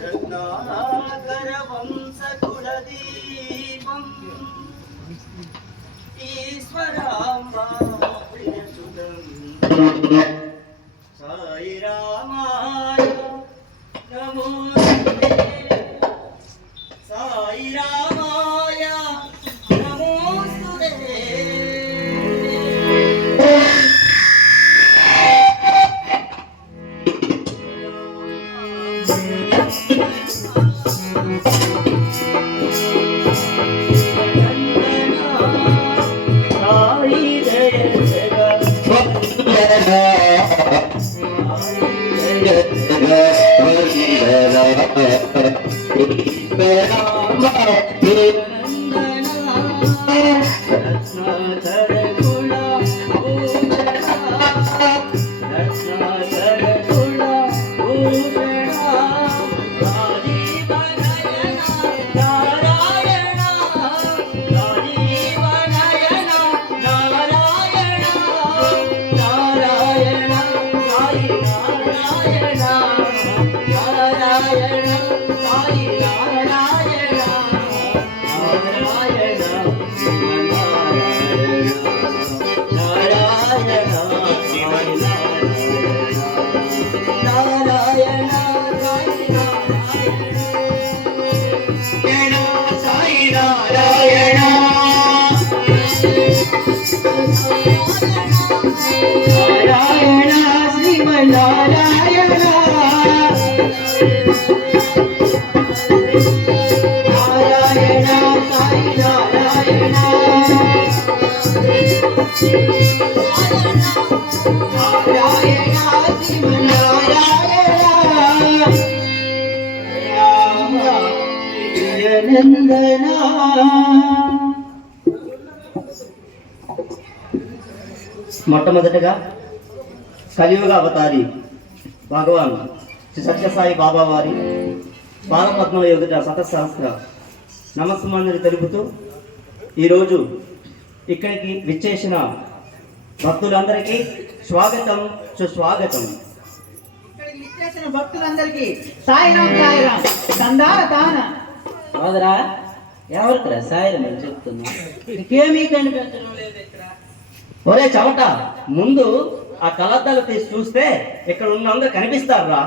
రత్నాకర వంశ కులదీపం ఈశ్వరాంబా ప్రియసుతం సాయి రామాయ నమోస్తుతే సాయి రామాయ నమోస్తుతే మొట్టమొదటగా కలియుగ అవతారి భగవాన్ శ్రీ సత్యసాయి బాబా వారి పాదపద్మ ఎదుట శతసహస్ర నమస్కారాలు తెలుపుతూ ఈరోజు ఇక్కడికి విచ్చేసిన భక్తులందరికీ స్వాగతం సుస్వాగతం. ఇక్కడికి విచ్చేసిన భక్తులందరికీ సాయిరాం సాయిరాం తందాన తాన సోదరా ఎవరికరా సాయిరం అని చెప్తున్నా, ఇంకేమీ కనిపించడం లేదు ఇక్కడ. ఒరే చవట, ముందు ఆ కలద్దాలు తీసి చూస్తే ఇక్కడ ఉన్న అందరు కనిపిస్తారా?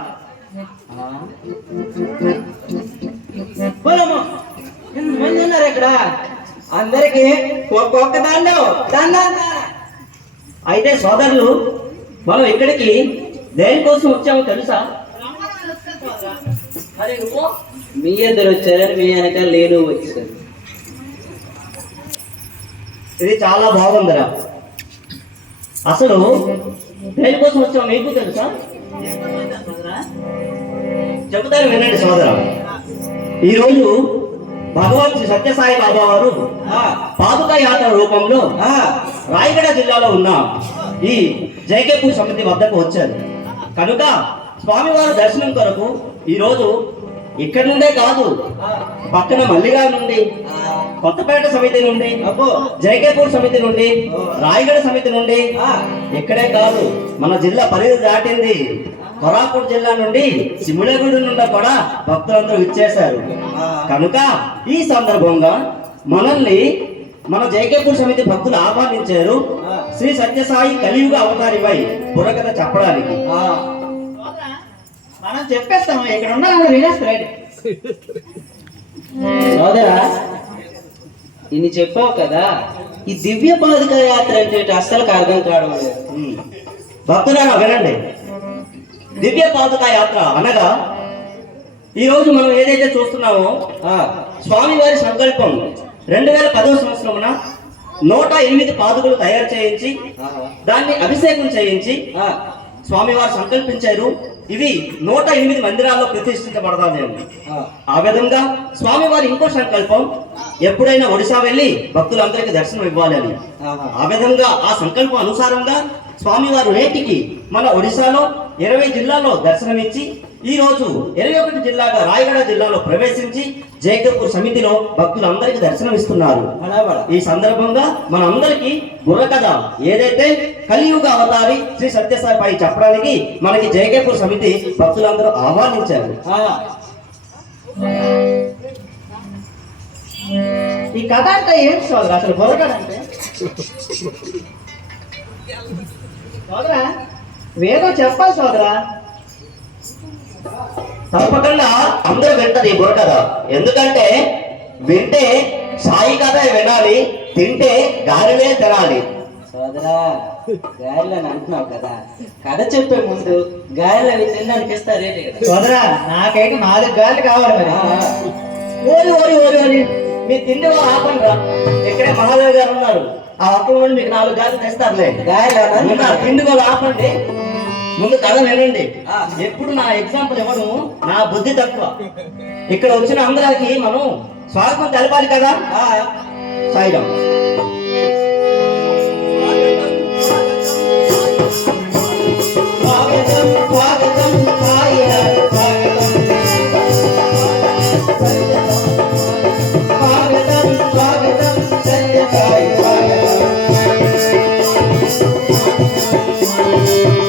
ఎంతమంది ఉన్నారు ఇక్కడ? అందరికి ఒక్కొక్క దండం. అయితే సోదరులు, మనం ఇక్కడికి దేనికోసం వచ్చామో తెలుసా? అరే నువ్వు మీ ఇద్దరు వచ్చారని మీ వెనక నేను వచ్చాను. ఇది చాలా బాగుందిరా. అసలు దేనికోసం వచ్చామో మీకు తెలుసా? చెబుతాను వినండి సోదరా. ఈరోజు భగవాన్ శ్రీ సత్యసాయి బాబా వారు పాదుక యాత్ర రూపంలో రాయగడ జిల్లాలో ఉన్న ఈ జైకేపూర్ సమితి వద్దకు వచ్చారు. కనుక స్వామివారి దర్శనం కొరకు ఈరోజు ఇక్కడ నుండే కాదు, పక్కన మల్లిగా నుండి, కొత్తపేట సమితి నుండి, జైకేపూర్ సమితి నుండి, రాయగడ సమితి నుండి, ఇక్కడే కాదు మన జిల్లా పరిధి దాటింది కొరాపూర్ జిల్లా నుండి సిములగూడు నుండి కూడా భక్తులందరూ ఇచ్చేశారు. కనుక ఈ సందర్భంగా మనల్ని మన జైకేపూర్ సమితి భక్తులు ఆహ్వానించారు శ్రీ సత్యసాయి కలియుగ అవతారిపై బుర్రకథ చెప్పడానికి. మనం చెప్పేస్తాం, ఇక్కడ ఉన్న వినేస్తాడు. సోదరా, ఇన్ని చెప్పావు కదా, ఈ దివ్య పాదుక యాత్ర అంటే అస్సలు అర్థం కావడం లేదు. భక్తులారా వినండి. దివ్య పాదుక యాత్ర అనగా ఈరోజు మనం ఏదైతే చూస్తున్నామో స్వామివారి సంకల్పం 2010వ సంవత్సరమున 108 పాదుకలు తయారు చేయించి దాన్ని అభిషేకం చేయించి స్వామివారు సంకల్పించారు. ఇవి 108 మందిరాల్లో ప్రతిష్ఠించబడతాయి. ఆ విధంగా స్వామివారి ఇంకో సంకల్పం, ఎప్పుడైనా ఒడిశా వెళ్ళి భక్తులందరికీ దర్శనం ఇవ్వాలని. ఆ విధంగా ఆ సంకల్పం అనుసారంగా స్వామివారు నేటికి మన ఒడిశాలో 20 జిల్లాల్లో దర్శనమిచ్చి ఈ రోజు 21 జిల్లాగా రాయగడ జిల్లాలో ప్రవేశించి జైకపూర్ సమితిలో భక్తులందరికీ దర్శనమిస్తున్నారు. ఈ సందర్భంగా మనందరికీ బుర్రకథ ఏదైతే కలియుగ అవతారి శ్రీ సత్యసాయిపై చెప్పడానికి మనకి జైకపూర్ సమితి భక్తులందరూ ఆహ్వానించారు. ఈ కథ అంటే ఏంటి సోదరా? అసలు బుర్రకథ అంటే సోదరా వేదో చెప్పాలి సోదరా. తప్పకుండా అందరూ వింటది ఈ బుర్రకథ. ఎందుకంటే వింటే సాయి కథ వినాలి, తింటే గాలిలే తినాలి. సోదరా గారెలు అని అంటున్నావు కదా, కథ చెప్పే ముందు గారెలు అవి తినడానికి ఇస్తారేంటి కదా సోదరా నాకైతే 4 గాలి కావాలి మరి. ఓరి ఓరి ఓరి ఓరి మీ తిండి ఆపండి రా. ఇక్కడే మహాదేవ్ గారు ఉన్నారు, ఆ ఒక్క నుండి మీకు 4 గాలి తెస్తారులే. గారెలు తిండి కూడా ఆపండి, ముందు కథ వినండి. ఎప్పుడు నా ఎగ్జాంపుల్ ఇవ్వను, నా బుద్ధి తక్కువ. ఇక్కడ వచ్చిన అందరికి మనం స్వాగతం తెలపాలి కదా. సాయిరామ్. స్వాగతం స్వాగతం సాయిరామ్ స్వాగతం. స్వాగతం స్వాగతం సత్య సాయి స్వాగతం.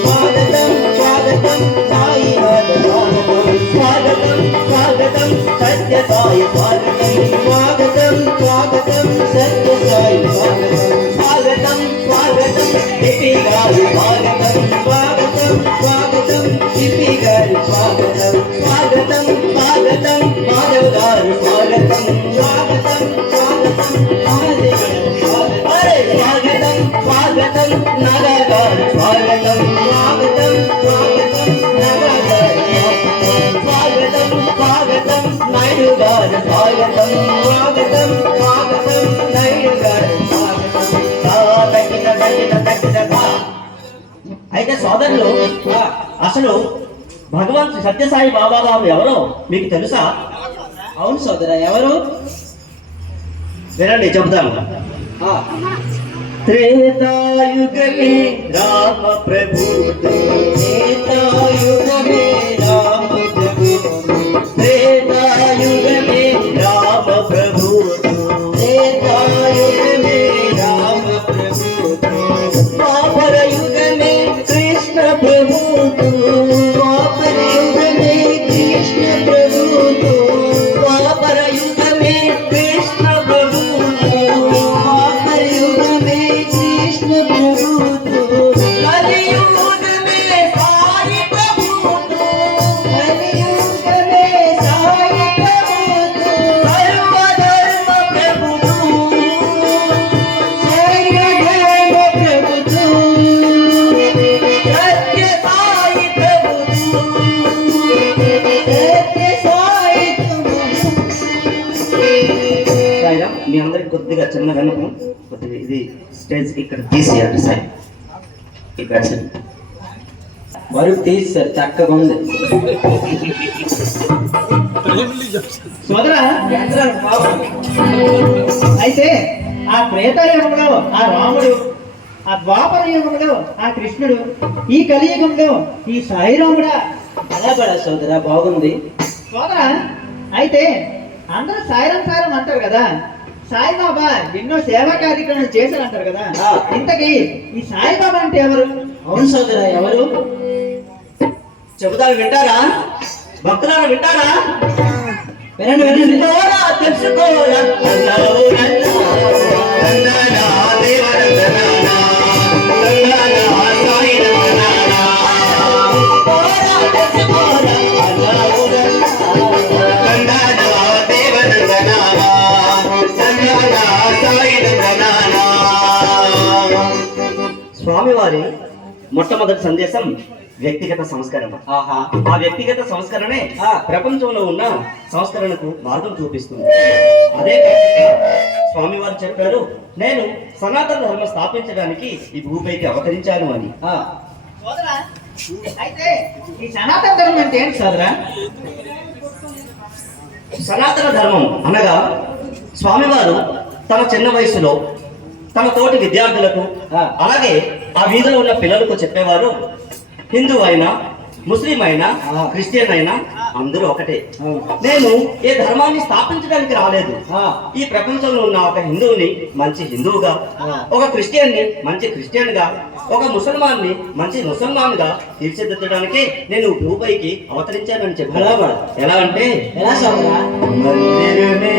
స్వాగతం స్వాగతం సాయినాథ స్వాగతం. స్వాగతం స్వాగతం సత్య సాయి స్వాగతం. స్వాగతం స్వాగతం సత్య సాయి స్వాగతం. స్వాగతం స్వాగతం దిపి గారు స్వాగతం. స్వాగతం స్వాగతం దిపి గారు స్వాగతం. స్వాగతం స్వాగతం మాధవ్ గారు స్వాగతం. స్వాగతం స్వాగతం మహాదేవ్ గారు స్వాగతం. స్వాగతం స్వాగతం నాగా గారు స్వాగతం. స్వాగతం స్వాగతం నాగా గారు స్వాగతం. స్వాగతం నాయుడు గారు స్వాగతం. స్వాగతం స్వాగతం నాయుడు గారు స్వాగతం. అయితే సోదరులు, అసలు భగవంతు సత్యసాయి బాబా గారు ఎవరో మీకు తెలుసా? అవును సోదరా, ఎవరు? వినండి చెబుతాను. త్రేతాయుగమే రామ ప్రభు. త్రేతాయుగమే రామ ప్రభు. త్రేతాయుగమే రామ ప్రభు. త్రేతాయుగమే రామ ప్రభు. ద్వాపర యుగమే కృష్ణ ప్రభు. ద్వాపర యుగమే కృష్ణ ప్రభు. ద్వాపర యుగమే కృష్ణ ప్రభు. ద్వాపర యుగమే కృష్ణ ప్రభు. కలియుగమే సాయి ప్రభు. కలియుగమే సాయి ప్రభు. సర్వధర్మ ప్రభు. సర్వధర్మ ప్రభు. సత్య సాయి ప్రభు. సత్య సాయి సాయిరామ్. మీ అందరికి కొద్దిగా చిన్న వెనక కొద్దిగా ఇది స్టేజ్ ఇక్కడ తీసేయాలి సార్. ఇక్కడ వరకు తీస్తారు, చక్కగా ఉంది. సోదరా అయితే ఆ త్రేతాయుగంలో ఆ రాముడు, ఆ ద్వాపర యుగంలో ఆ కృష్ణుడు, ఈ కలియుగంలో ఈ సాయిరాముడా? అలా పడా సోదరా, బాగుంది. సోదరా అయితే అందరూ సాయిరాం సాయిరాం అంటారు కదా, సాయిబాబా ఎన్నో సేవా కార్యక్రమాలు చేశారు అంటారు కదా. ఇంతకీ ఈ సాయిబాబా అంటే ఎవరు? అవును సోదరా, ఎవరు? చెబుతాను, వింటారా? భక్తులారా వింటారా? వినండి వినండి. తెలుసుకోరా, తెలుసుకోరా. నందనా దేవ నందనా. నందనా సాయి నందనా. తెలుసుకోరా, తెలుసుకోరా. నందనా దేవ నందనా. నందనా సాయి నందనా. స్వామివారి మొట్టమొదటి సందేశం వ్యక్తిగత సంస్కరణ. ఆహా, ఆ వ్యక్తిగత సంస్కరణే ప్రపంచంలో ఉన్న సంస్కరణకు మార్గం చూపిస్తుంది. అదే స్వామివారు చెప్పారు, నేను సనాతన ధర్మం స్థాపించడానికి ఈ భూమిపైకి అవతరించాను అని. సోదరా అయితే ఈ సనాతన ధర్మం అంటే ఏంటి సోదరా? సనాతన ధర్మం అనగా స్వామివారు తన చిన్న వయసులో తన తోటి విద్యార్థులకు అలాగే ఆ వీధిలో ఉన్న పిల్లలకు చెప్పేవారు, హిందూ అయినా ముస్లిం అయినా క్రిస్టియన్ అయినా అందరూ ఒకటే. నేను ఏ ధర్మాన్ని స్థాపించడానికి రాలేదు. ఈ ప్రపంచంలో ఉన్న ఒక హిందువుని మంచి హిందువుగా, ఒక క్రిస్టియన్ని మంచి క్రిస్టియన్ గా, ఒక ముసల్మాన్ని మంచి ముసల్మాన్ గా తీర్చిదిద్దడానికి నేను భూపైకి అవతరించానని చెప్పాను. ఎలా అంటే ఎలా సోదరా? మందిర్ మే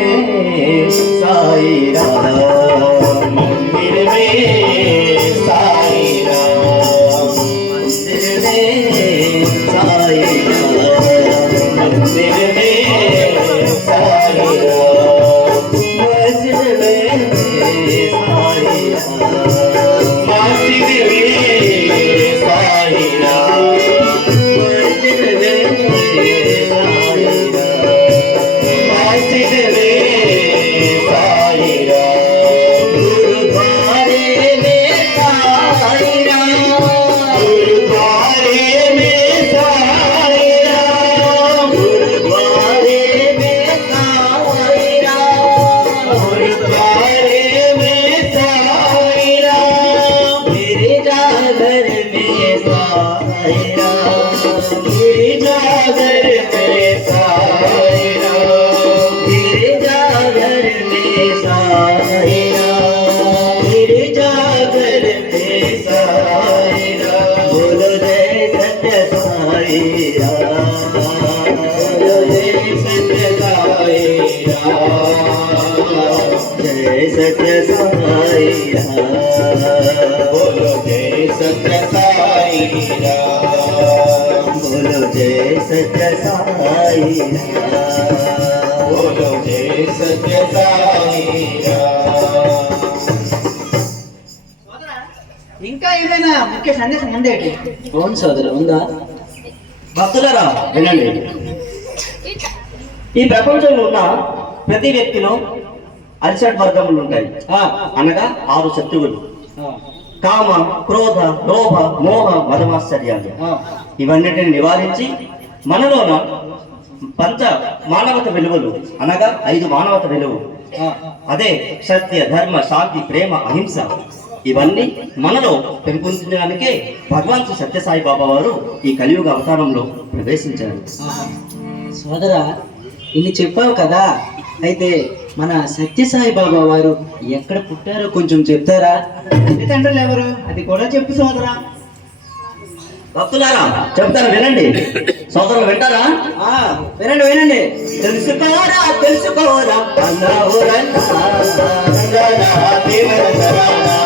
సాయి రామ్, మందిర్ మే సాయి రామ్, మందిర్ మే సాయి రామ్, मंदिर में साई राम, मस्जिद में साई राम, मस्जिद में साई राम, मस्जिद में साई राम, मस्जिद में साई राम, गुरुद्वारे में साई राम, गुरुद्वारे में साई राम, गुरुद्वारे में साई राम, गुरुद्वारे में साई राम, मेरे जागर में साई राम, मेरे जागर में साई राम, मेरे जागर में साई राम, मेरे जागर में साई राम, बोलो जय सत्य साई राम, बोलो जय सत्य साई राम, जय सत्य साई राम, बोलो जय सत्य साई राम, बोलो जय सत्य साई राम, बोलो जय सत्य साई राम. ఇంకా ఏమైనా ముఖ్య సందేశం ఉందేటి? అవును సోదరు, ఉందా? భక్తులారా వినండి. ఈ ప్రపంచంలో ఉన్న ప్రతి వ్యక్తిలో అరిషడ్ వర్గములు ఉంటాయి. అనగా 6 శత్రువులు: కామ, క్రోధ, లోభ, మోహ, మదమాశ్చర్యాలు. ఇవన్నిటిని నివారించి మనలోన పంచ మానవత విలువలు అనగా 5 మానవత విలువలు, అదే సత్య, ధర్మ, శాంతి, ప్రేమ, అహింస, ఇవన్నీ మనలో పెంపొందించడానికే భగవాన్ శ్రీ సత్యసాయి బాబా వారు ఈ కలియుగ అవతారంలో ప్రవేశించారు. సోదరా, ఇన్ని చెప్పావు కదా, అయితే మన సత్యసాయి బాబా వారు ఎక్కడ పుట్టారో కొంచెం చెప్తారా? తల్లిదండ్రులు ఎవరు అది కూడా చెప్పు సోదరా. భక్తులారా చెప్తాను వినండి. సోదరులు వింటారా? వినండి వినండి. తెలుసుకోరా తెలుసుకోరా అన్నావురన్నా, రంగనా దేవరంగనా,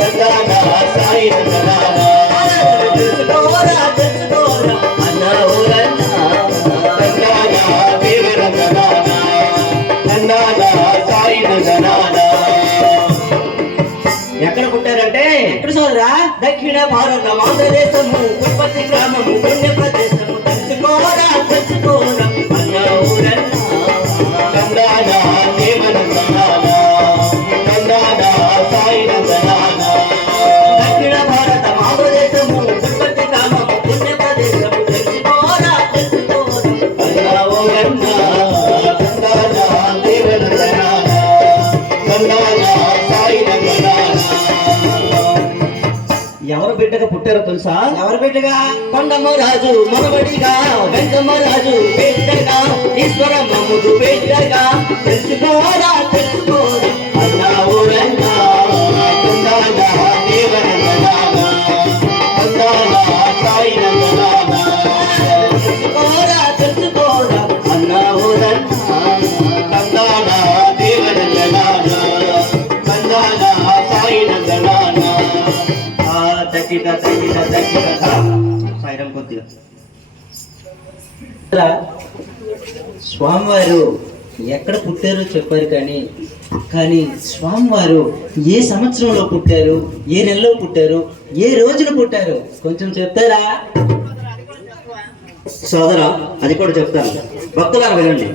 రంగనా సాయి రంగనా. తెలుసుకోరా తెలుసుకోరా అన్నావురన్నా, రంగనా దేవరంగనా, రంగనా సాయి రంగనా. ఎక్కడ పుట్టారంటే ఎక్కడ సోదరా? దక్షిణ భారతం, ఆంధ్రదేశము, పుష్పతి గ్రామము, పుణ్య ప్రదేశము. తెలుసుకోరా తెలుసుకోరా అన్నావురన్నా, రంగనా దేవరంగనా, రంగనా సాయి రంగనా. దక్షిణ భారతం, ఆంధ్రదేశము, పుష్పతి గ్రామము, పుణ్య ప్రదేశము. తెలుసుకోరా తెలుసుకోరా అన్నావురన్నా, రంగనా దేవరంగనా, రంగనా సాయి రంగనా. ఎవరు బిడ్డగా పుట్టారో తెలుసా? ఎవరు బిడ్డగా? కొండమ్మ రాజు మనవడిగా, వెంకమ్మ రాజు బిడ్డగా, ఈశ్వరమ్మకు బిడ్డగా. తెలుసుకోరా తెలుసుకోరా అన్నావురన్నా, రంగనా దేవరంగనా, రంగనా సాయి రంగనా. తెలుసుకోరా తెలుసుకోరా అన్నావురన్నా, రంగనా దేవరంగనా, రంగనా సాయి రంగనా. తగ్గిట తగ్గిట తగ్గిట సాయిరం కొద్దిగా. స్వామివారు ఎక్కడ పుట్టారో చెప్పారు, కానీ స్వామివారు ఏ సంవత్సరంలో పుట్టారు, ఏ నెలలో పుట్టారు, ఏ రోజున పుట్టారు కొంచెం చెప్తారా? సోదరా అది కూడా చెప్తాను. భక్తులారా వినండి.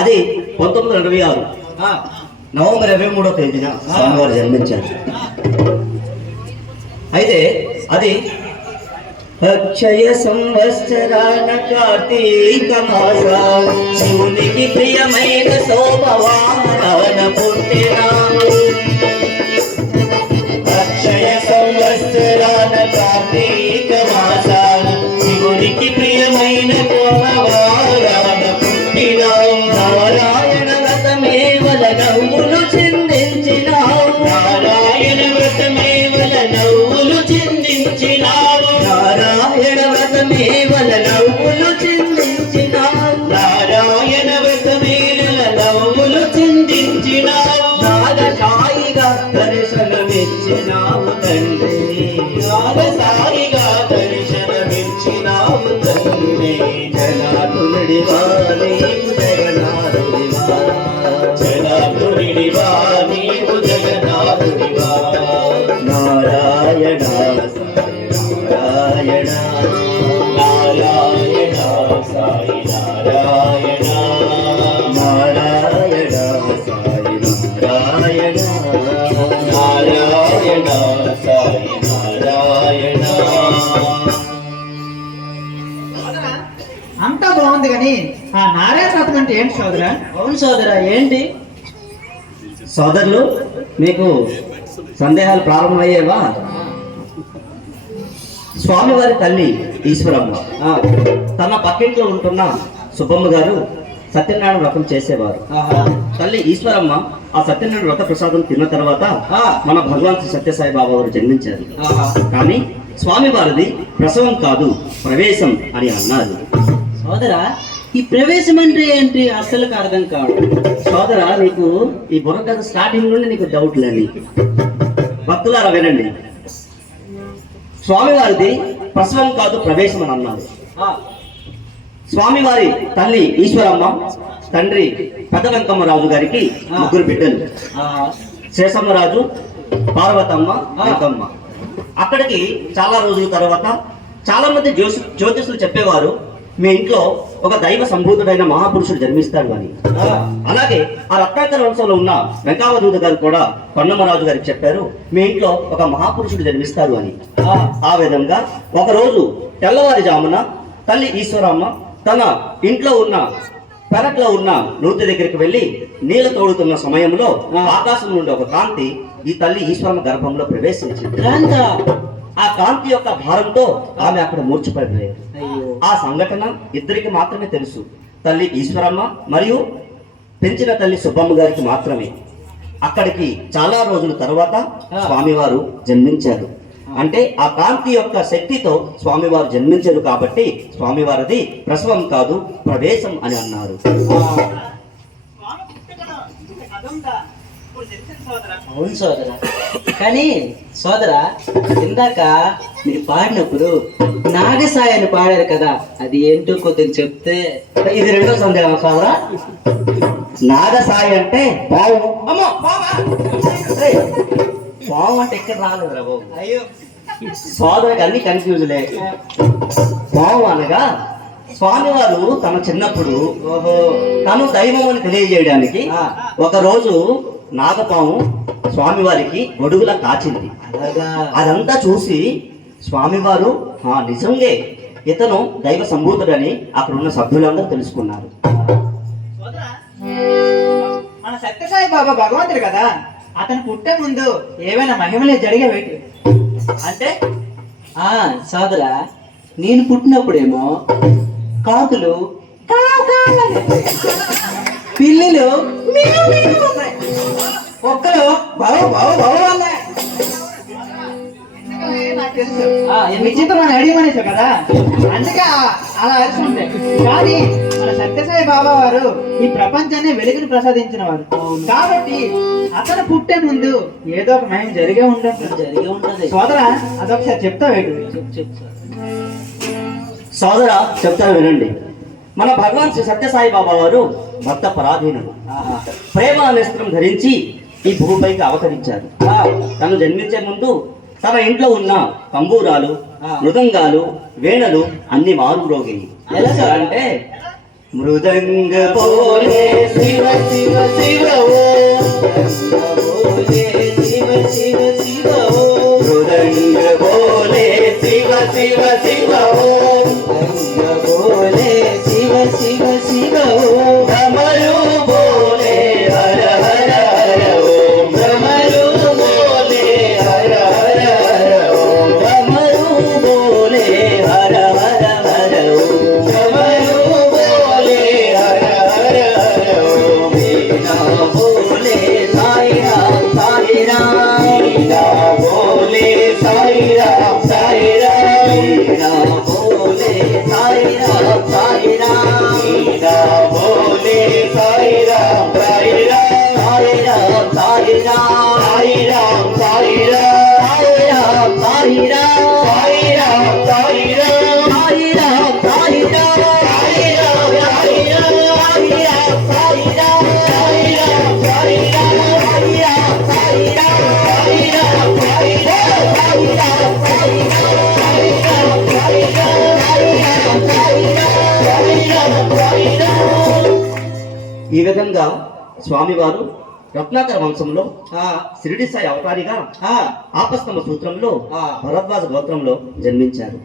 అది 1926 నవంబర్ 23వ తేదీన స్వామివారు జన్మించారు. అయితే అది అక్షయ సంవత్సరాన కార్తీక మాస, శివునికి ప్రియమైన శోభవాన పుట్టిన. అక్షయ సంవత్సరాన కార్తీక మాసాన శివునికి మేవల నవ్వులు చిందించినావు నారాయణ వ్రతమేల నవ్వులు చిందించినావు నాగసాయిగా దర్శనమిచ్చినావు తండ్రి నాగసాయిగా దర్శనమిచ్చినావు తండ్రి జనార్దునిడివా నీవు జగన్నాథుడివా జనార్దునిడివా నీవు జగన్నాథుడివా నారాయణ నారాయణ నారాయణ సాయి నారాయణ నారాయణ సాయి నారాయణ నారాయణ సాయి నారాయణ అంతా బాగుంది కానీ ఆ నారాయణ వ్రతం అంటే ఏంటి సోదరా? అవును సోదరా, ఏంటి? సోదరులు, మీకు సందేహాలు ప్రారంభమయ్యేవా? స్వామివారి తల్లి ఈశ్వరమ్మ తన పక్కింట్లో ఉంటున్న సుబ్బమ్మ గారు సత్యనారాయణ వ్రతం చేసేవారు. తల్లి ఈశ్వరమ్మ ఆ సత్యనారాయణ వ్రత ప్రసాదం తిన్న తర్వాత మన భగవాన్ శ్రీ సత్యసాయి బాబా వారు జన్మించారు. కానీ స్వామివారిది ప్రసవం కాదు, ప్రవేశం అని అన్నారు. సోదరా, ఈ ప్రవేశం అంటే ఏంటి? అసలు అర్థం కాదు. సోదరా, నీకు ఈ బుర్ర స్టార్టింగ్ నుండి నీకు డౌట్లని. భక్తులారా వినండి, స్వామివారిది ప్రసవం కాదు, ప్రవేశం అని అన్నారు. స్వామివారి తల్లి ఈశ్వరమ్మ, తండ్రి పెద్ద వెంకమ్మరాజు గారికి ముగ్గురు బిడ్డలు, శేషమ్మరాజు, పార్వతమ్మ, వెంకమ్మ. అక్కడికి చాలా రోజుల తర్వాత చాలా మంది జ్యోతిషులు చెప్పేవారు, మీ ఇంట్లో ఒక దైవ సంభూతుడైన మహాపురుషుడు జన్మిస్తాడు అని. అలాగే ఆ రత్నాకర వంశంలో ఉన్న వెంకావదూత గారు కూడా కొండమరాజు గారికి చెప్పారు, మీ ఇంట్లో ఒక మహాపురుషుడు జన్మిస్తారు అని. ఆ విధంగా ఒకరోజు తెల్లవారుజామున తల్లి ఈశ్వరమ్మ తన ఇంట్లో ఉన్న పెరట్లో ఉన్న నూతి దగ్గరికి వెళ్లి నీళ్లు తోడుతున్న సమయంలో ఆకాశం నుండి ఒక కాంతి ఈ తల్లి ఈశ్వరమ్మ గర్భంలో ప్రవేశించింది. ఆ కాంతి యొక్క భారంతో ఆమె అక్కడ మూర్ఛపడిపోయారు. ఆ సంఘటన ఇద్దరికి మాత్రమే తెలుసు, తల్లి ఈశ్వరమ్మ మరియు పెంచిన తల్లి సుబ్బమ్మ గారికి మాత్రమే. అక్కడికి చాలా రోజుల తర్వాత స్వామివారు జన్మించారు. అంటే ఆ కాంతి యొక్క శక్తితో స్వామివారు జన్మించారు కాబట్టి స్వామివారిది ప్రసవం కాదు, ప్రవేశం అని అన్నారు. అవును సోదరా, కానీ సోదరా, ఇందాక మీరు పాడినప్పుడు నాగసాయి అని పాడారు కదా, అది ఏంటో కొద్దిగా చెప్తే. ఇది రెండో సందేహం సోదరా. నాగసాయి అంటే పావు. అమ్మో, పావు అంటే ఎక్కడ రాలేదు రా బాబు. అయ్యో సోదరికి అన్ని కన్ఫ్యూజులే. పావు అనగా స్వామివారు తన చిన్నప్పుడు తను దైవం అని తెలియజేయడానికి ఒకరోజు నాగపాము స్వామివారికి గొడుగులా కాచింది. అదంతా చూసి స్వామివారు నిజంగా ఇతను దైవ సంభూతుడని అక్కడ ఉన్న సభ్యులందరూ తెలుసుకున్నారు. మన సత్యసాయి బాబా భగవంతుడు కదా, అతను పుట్టే ముందు ఏమైనా మహిమలే జరిగేవేటి అంటే? సోదరా, నేను పుట్టినప్పుడేమో కాకులు పిల్లులు ఒక్కలు బావు బావు బావు అన్నాయి. నాకు తెలుసు విచిత్రమైన అడిగమనేసా కదా, అందుకే అలా అరిసి ఉంటాయి. కానీ మన సత్యసాయి బాబా వారు ఈ ప్రపంచాన్ని వెలుగును ప్రసాదించిన వారు కాబట్టి అతను పుట్టే ముందు ఏదో ఒక మహిమ జరిగే ఉంటుంది. సోదరా, అదొకసారి చెప్తావు ఏంటి? సోదరా, చెప్తాను వినండి. మన భగవాన్ శ్రీ సత్యసాయి బాబా వారు భక్త పరాధీనుడు. ప్రేమ నేస్త్రం ధరించి ఈ భూమిపైకి అవతరించారు. తను జన్మించే ముందు తన ఇంట్లో ఉన్న తంబూరాలు, మృదంగాలు, వేణలు అన్ని మారుమ్రోగాయి. ఎలా సార్ అంటే, మృదంగ బోలే శివ శివ శివ శివ శివ శివ మృదంగ బోలే శివ శివ శివ బోలే శివ శివ శివ భ్రమరు బోలే హర హర హర ఓం భ్రమరు బోలే హర హర హర ఓం భ్రమరు బోలే హర హర హర ఓం భ్రమరు బోలే హర హర హర ఓం వీణా బోలే సాయి రామ్ సాయి రామ్ వీణా బోలే సాయి రామ్ సాయి రామ్ వీణా బోలే ఈ విధంగా స్వామివారు రత్నాకర వంశంలో షిరిడి సాయి అవతారిగా ఆపస్తమ సూత్రంలో భరద్వాజ గోత్రంలో జన్మించారు.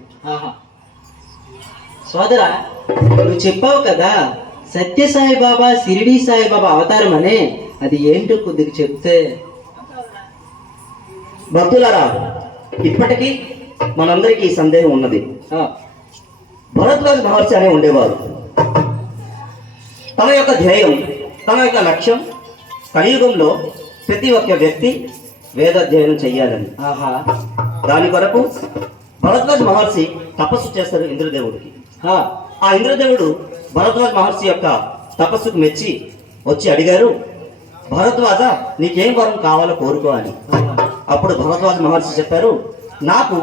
సోదరా, నువ్వు చెప్పావు కదా సత్యసాయి బాబా షిరిడి సాయి బాబా అవతారం అనే, అది ఏంటో కొద్దిగా చెప్తే. భక్తులారా, ఇప్పటికీ మనందరికీ ఈ సందేహం ఉన్నది. భరద్వాజ మహర్షి అనే ఉండేవారు. తన యొక్క ధ్యేయం, తన యొక్క లక్ష్యం కలియుగంలో ప్రతి ఒక్క వ్యక్తి వేదాధ్యయనం చెయ్యాలని. దాని కొరకు భరద్వాజ మహర్షి తపస్సు చేస్తారు ఇంద్రదేవుడికి. ఆ ఇంద్రదేవుడు భరద్వాజ మహర్షి యొక్క తపస్సుకు మెచ్చి వచ్చి అడిగారు, భరద్వాజ నీకేం వరం కావాలో కోరుకో అని. అప్పుడు భరద్వాజ మహర్షి చెప్పారు, నాకు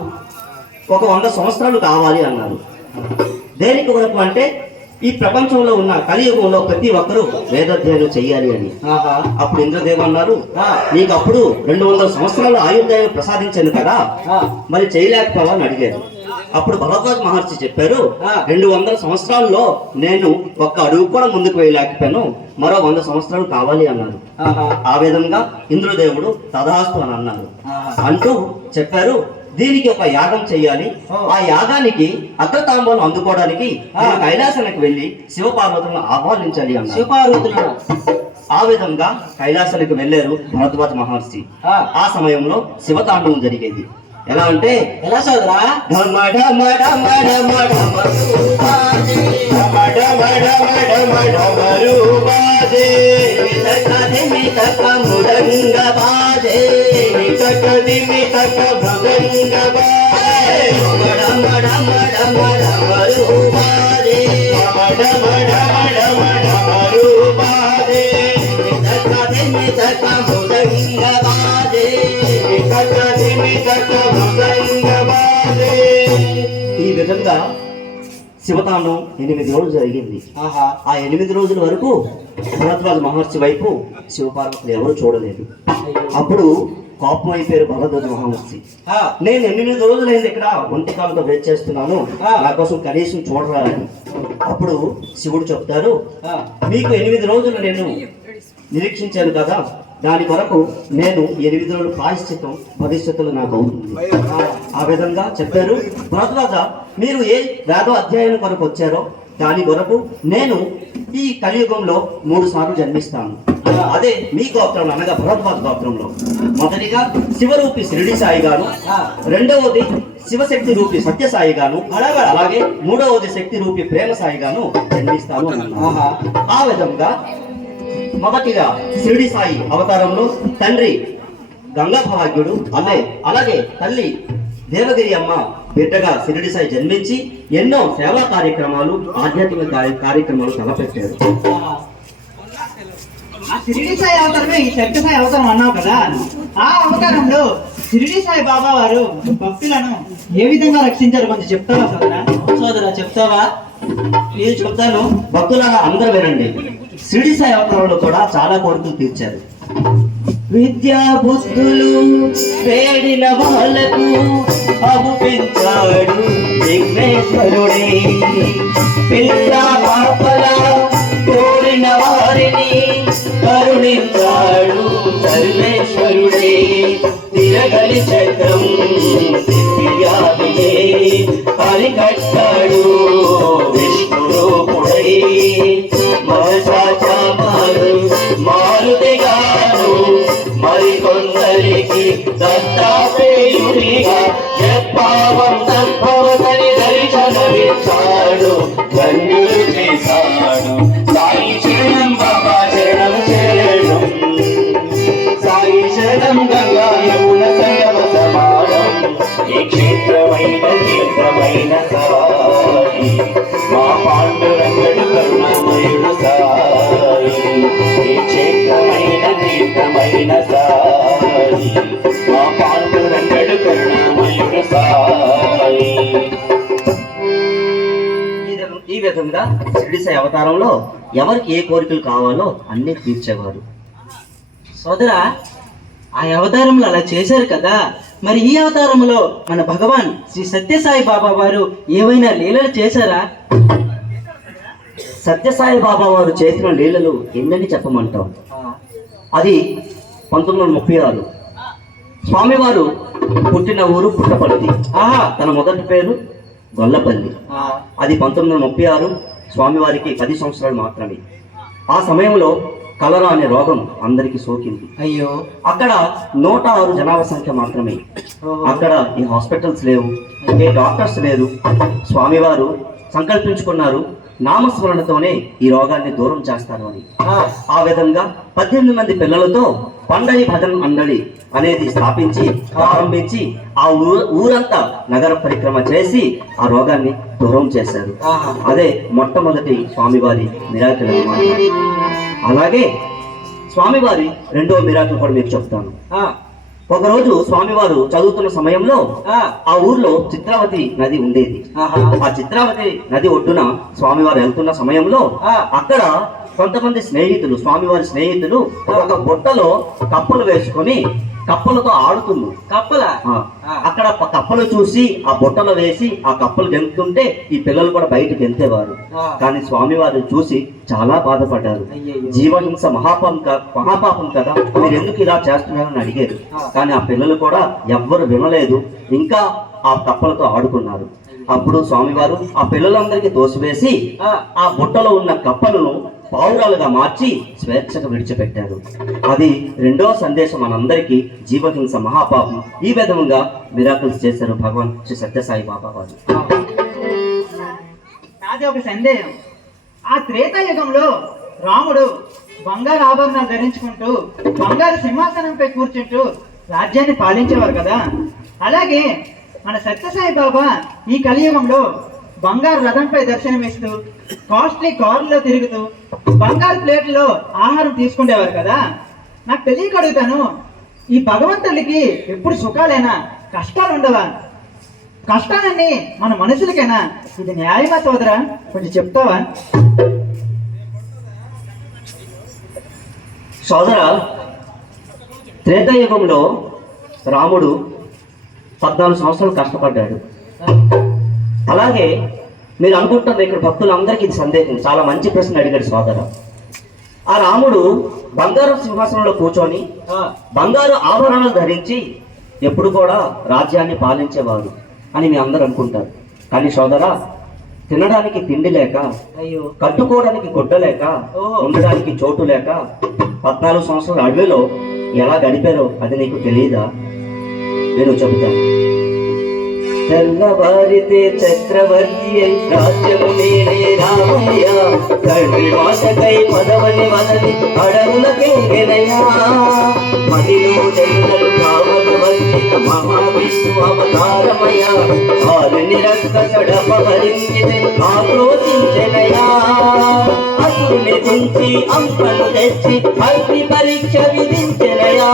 ఒక 100 సంవత్సరాలు కావాలి అన్నారు. దేనికి కొరకు అంటే ఈ ప్రపంచంలో ఉన్న కలియుగంలో ప్రతి ఒక్కరూ వేదాధ్యయనం చెయ్యాలి అని. అప్పుడు ఇంద్రదేవు అన్నారు, నీకు అప్పుడు 200 సంవత్సరాలు ఆయుర్దాయం ప్రసాదించాను కదా, మరి చేయలేకపోవాలని అడిగారు. అప్పుడు భరద్వాజ మహర్షి చెప్పారు, 200 సంవత్సరాల్లో నేను ఒక్క అడుగు కూడా ముందుకు వేయలేకపోయాను, మరో 100 సంవత్సరాలు కావాలి అన్నారు. ఆ విధంగా ఇంద్రదేవుడు తదాస్తు అని అన్నారు. అంటూ చెప్పారు, దీనికి ఒక యాగం చెయ్యాలి, ఆ యాగానికి అగ్రతాంబూలం అందుకోవడానికి నేను కైలాసానికి వెళ్ళి శివపార్వతులను ఆహ్వానించాలి అన్నారు. శివపార్వతులను ఆ విధంగా కైలాసానికి వెళ్ళారు భరద్వాజ మహర్షి. ఆ సమయంలో శివతాండవం జరిగేది. ఎలా అంటే, ఎలా సోదరా? ఈ విధంగా శివతాండవం 8 రోజులు జరిగింది. ఆ 8 రోజుల వరకు భరద్వాజ మహర్షి వైపు శివపార్వతులు ఎవరు చూడలేదు. అప్పుడు కోపం అయిపోయారు భరద్వాజ మహర్షి, నేను 8 రోజులైంది ఇక్కడ ఒంటికాలతో వెయిట్ చేస్తున్నాను, నా కోసం కనీసం చూడరా అని. అప్పుడు శివుడు చెప్తారు, మీకు 8 రోజులు నేను నిరీక్షించాను కదా, దాని కొరకు నేను 8 రోజులు ప్రాయశ్చిత్తం భవిష్యత్తులో నాకు అవుతుంది. ఆ విధంగా చెప్పారు. భరద్వాజ, మీరు ఏ వేద అధ్యయనం కొరకు వచ్చారో దాని కొరకు నేను ఈ కలియుగంలో 3 సార్లు జన్మిస్తాను. అదే మీ గోత్రంలో అనగా భరద్వాజ గోత్రంలో మొదటిగా శివరూపి షిరిడి సాయి గాను, రెండవది శివశక్తి రూపి సత్యసాయి గాను, అలాగే మూడవది శక్తి రూపి ప్రేమ సాయి గాను జన్మిస్తాను అన్నారు. ఆ విధంగా మొదటిగా షిరిడి సాయి అవతారంలో తండ్రి గంగా భాగ్యుడు, అలాగే తల్లి దేవగిరి అమ్మ బిడ్డగా షిరిడి సాయి జన్మించి ఎన్నో సేవా కార్యక్రమాలు, ఆధ్యాత్మిక కార్యక్రమాలు తలపెట్టారు. ఆ షిరిడి సాయి అవతారమే ఈ సత్యసాయి అవతారం అన్నావు కదా, ఆ అవతారంలో షిరిడి సాయి బాబా వారు భక్తులను ఏ విధంగా రక్షించారు కొంచెం చెప్తావా సోదరా? సోదరా చెప్తావా? నేను చెప్తాను, భక్తులారా అందరూ వినండి. షిరిడి సాయి అవతారంలో కూడా చాలా కోరికలు తీర్చారు. విద్యా బుద్ధులు వేడిన వాళ్ళకు అభుపించాడు విఘ్నేశ్వరుడే, పిల్ల పాపల కోరిన వారిని కరుణించాడు సర్వేశ్వరుడే, తిరగలి చక్రం దివ్యాదిలే పరికట్టాడు విష్ణు రూపుడై, మారుతిగాను మరికొందరికి దత్తాత్రేయుడిగా యత్పావం తద్భవతని దర్శనమిచ్చాడు, ధన్యులు చేశాడు. సాయి శరణం బాబా శరణం శరణం, సాయి శరణం గంగా యమున సంగమ సమానం, ఈ క్షేత్రమైన తీర్థమైన సాయి మా పాండురంగడు కరుణమయుడు సాయి, ఈ క్షేత్రమైన తీర్థమైన సాయి మా పాండురంగడు కరుణమయుడు సాయి. ఈ విధంగా షిరిడి సాయి అవతారంలో ఎవరికి ఏ కోరికలు కావాలో అన్ని తీర్చేవారు. సోదరా, ఆ అవతారంలో అలా చేశారు కదా, మరి ఈ అవతారంలో మన భగవాన్ శ్రీ సత్యసాయి బాబా వారు ఏవైనా లీలలు చేశారా? సత్యసాయి బాబా వారు చేసిన లీలలు ఎన్నని చెప్పమంటాం. అది 1936 స్వామివారు పుట్టిన ఊరు పుట్టపర్తి. తన మొదటి పేరు గొల్లపల్లి. అది 1936. స్వామివారికి 10 సంవత్సరాలు మాత్రమే. ఆ సమయంలో కలరా అనే రోగం అందరికీ సోకింది. అయ్యో, అక్కడ 106 జనాభా సంఖ్య మాత్రమే. అక్కడ ఈ హాస్పిటల్స్ లేవు, ఏ డాక్టర్స్ లేరు. స్వామివారు సంకల్పించుకున్నారు, నామస్మరణతోనే ఈ రోగాన్ని దూరం చేస్తారు అని. ఆ విధంగా 18 మంది పిల్లలతో పండలి భజన్ మండలి అనేది స్థాపించి ప్రారంభించి ఆ ఊరంతా నగర పరిక్రమ చేసి ఆ రోగాన్ని దూరం చేశారు. అదే మొట్టమొదటి స్వామివారి మిరాకిల్ అన్నమాట. అలాగే స్వామివారి రెండవ మిరాకిల్ కూడా మీకు చెప్తాను. ఒకరోజు స్వామివారు చదువుతున్న సమయంలో ఆ ఊర్లో చిత్రావతి నది ఉండేది. ఆ చిత్రావతి నది ఒడ్డున స్వామివారు వెళ్తున్న సమయంలో అక్కడ కొంతమంది స్నేహితులు, స్వామివారి స్నేహితులు ఒక బుట్టలో కప్పలు వేసుకొని కప్పలతో ఆడుతున్నారు. అక్కడ కప్పలు చూసి ఆ బుట్టలో వేసి ఆ కప్పలు గెంతుతుంటే ఈ పిల్లలు కూడా బయటకు గెంతేవారు. కానీ స్వామివారు చూసి చాలా బాధపడ్డారు. జీవహింస మహాపాపం కదా, మీరు ఎందుకు ఇలా చేస్తున్నారని అడిగారు. కానీ ఆ పిల్లలు కూడా ఎవ్వరు వినలేదు, ఇంకా ఆ కప్పలతో ఆడుకున్నారు. అప్పుడు స్వామివారు ఆ పిల్లలందరికీ తోసివేసి ఆ బుట్టలో ఉన్న కప్పలను పావురాలుగా మార్చి స్వేచ్ఛగా విడిచిపెట్టారు. అది రెండవ సందేశం మనందరికీ, జీవహింస మహాపాపం. ఈ విధంగా మిరాకిల్స్ చేశారు భగవాన్ శ్రీ సత్యసాయి బాబా వారు. నాది ఒక సందేహం. ఆ త్రేతాయుగంలో రాముడు బంగారు ఆభరణాలు ధరించుకుంటూ బంగారు సింహాసనంపై కూర్చుంటూ రాజ్యాన్ని పాలించేవారు కదా. అలాగే మన సత్యసాయి బాబా ఈ కలియుగంలో బంగారు రథంపై దర్శనమిస్తూ కాస్ట్లీ కారులో తిరుగుతూ బంగారు ప్లేట్లలో ఆహారం తీసుకునేవారు కదా. నాకు తెలియక అడుగుతాను, ఈ భగవంతుడికి ఎప్పుడు సుఖాలేనా, కష్టాలు ఉండవా? కష్టాలన్నీ మన మనుషులకేనా? ఇది న్యాయమా సోదరా? కొంచెం చెప్తావా? సోదర, త్రేతాయుగంలో రాముడు 14 సంవత్సరాలు కష్టపడ్డాడు. అలాగే మీరు అనుకుంటున్నారు ఇక్కడ భక్తులందరికీ ఇది సందేహం. చాలా మంచి ప్రశ్న అడిగాడు సోదర. ఆ రాముడు బంగారు సింహాసనంలో కూర్చొని బంగారు ఆభరణాలు ధరించి ఎప్పుడు కూడా రాజ్యాన్ని పాలించేవారు అని మీ అందరూ అనుకుంటారు. కానీ సోదర, తినడానికి తిండి లేక, కట్టుకోవడానికి గుడ్డ లేక, ఉండడానికి చోటు లేక 14 సంవత్సరాల అడవిలో ఎలా గడిపారో అది నీకు తెలియదా? నేను చెబుతాను. తెల్లవారితే చక్రవర్తి అయి రాజ్యము నేనే రామయ్య, తండ్రి మాటకై పదవని వదలి అడవులకెంగెనయ్యా. మదిలో జనులను కావలు వచ్చిన మహావిష్ణు అవతారమయ్య, వారిని రక్కసడపహరించితే ఆక్రోశించెనయ్యా. అసురుని గుంచి అంపను తెచ్చి అగ్ని పరీక్ష విధించెనయ్యా.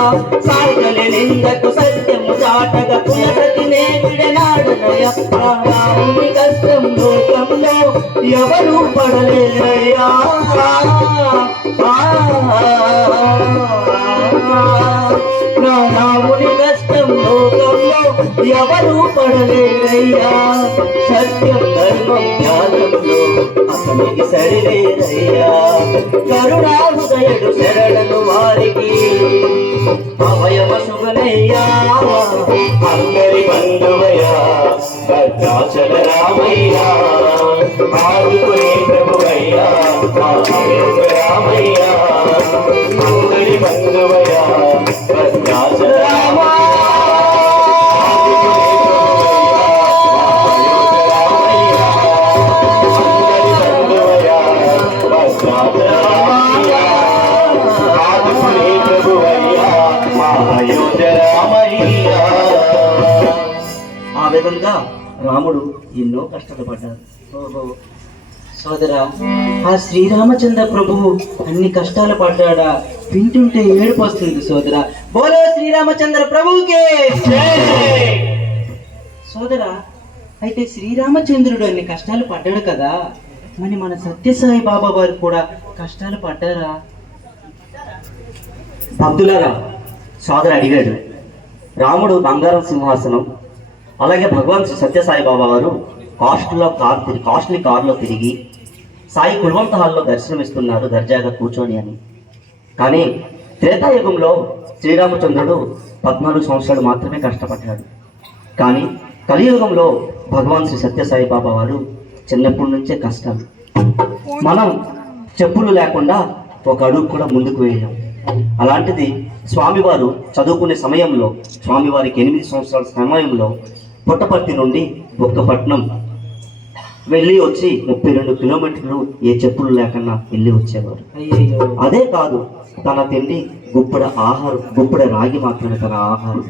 సాగలి నిందకు సత్యము చాటగా కులసతినే విడనాడనయ్యా. రాముని కష్టం లోకంలో ఎవరు పడలేదయ్యా. రాముని కష్టం లోకంలో ఎవరు పడలేదయ్యా. సత్యం ధర్మం జ్ఞానంలో అతనికి సరిలేదయ్యా. కరుణాహృదయుడు శరణను వారికి అభయమసుగనయ్యా. అందరి బంధువయ్యా భద్రాచల రామయ్యా, ఆదుకునే ప్రభువయ్యా రామయ్యా. అందరి బంధువయ్యా భద్రాచల రామయ్యా. ఆ విధంగా రాముడు ఎన్నో కష్టాలు పడ్డారు. సోదరా, ఆ శ్రీరామచంద్ర ప్రభువు అన్ని కష్టాలు పడ్డాడా? వింటుంటే ఏడుపు వస్తుంది సోదరా. బోలో శ్రీరామచంద్ర ప్రభువుకే సోదరా. అయితే శ్రీరామచంద్రుడు అన్ని కష్టాలు పడ్డాడు కదా, మరి మన సత్యసాయి బాబా వారు కూడా కష్టాలు పడ్డారా? భక్తులారా, సోదరు అడిగాడు, రాముడు బంగారం సింహాసనం, అలాగే భగవాన్ శ్రీ సత్యసాయి బాబా వారు కాస్ట్లీ కారులో తిరిగి సాయి కుల్వంత హాల్లో దర్శనమిస్తున్నారు దర్జాగా కూర్చొని అని. కానీ త్రేతాయుగంలో శ్రీరామచంద్రుడు 14 సంవత్సరాలు మాత్రమే కష్టపడ్డాడు. కానీ కలియుగంలో భగవాన్ శ్రీ సత్యసాయి బాబా వారు చిన్నప్పటి నుంచే కష్టాలు. మనం చెప్పులు లేకుండా ఒక అడుగు కూడా ముందుకు వేయలేం. అలాంటిది స్వామివారు చదువుకునే సమయంలో, స్వామివారికి 8 సంవత్సరాల సమయంలో పుట్టపర్తి నుండి బుక్కపట్నం వెళ్ళి వచ్చి 32 కిలోమీటర్లు ఏ చెప్పులు లేకుండా వెళ్ళి వచ్చేవారు. అయ్యయ్యో. అదే కాదు, తన తిండి గుప్పడ రాగి మాత్రమే తన ఆహారం.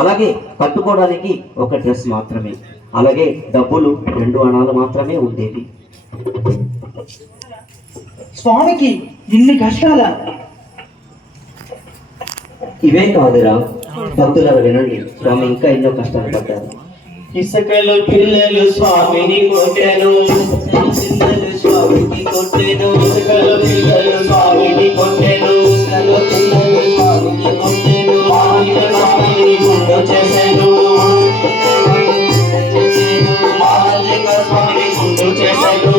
అలాగే కట్టుకోవడానికి ఒక డ్రెస్ మాత్రమే, అలాగే డబ్బులు 2 అణాలు మాత్రమే ఉండేవి. స్వామికి ఇన్ని కష్టాలా? ఇవే కాదురా భక్తులారా, వినండి, స్వామి ఇంకా ఎన్నో కష్టాలు పడ్డారు. ఇసుకలు పిల్లలు స్వామిని కొట్టెను, పిల్లలు స్వామికి కొట్టెను, ఇసుకలు పిల్లలు స్వామిని కొట్టెను, ఇసుకలు పిల్లలు స్వామికి కొట్టెను, స్వామిని గుండు చేసెను, స్వామిని గుండు చేసెను.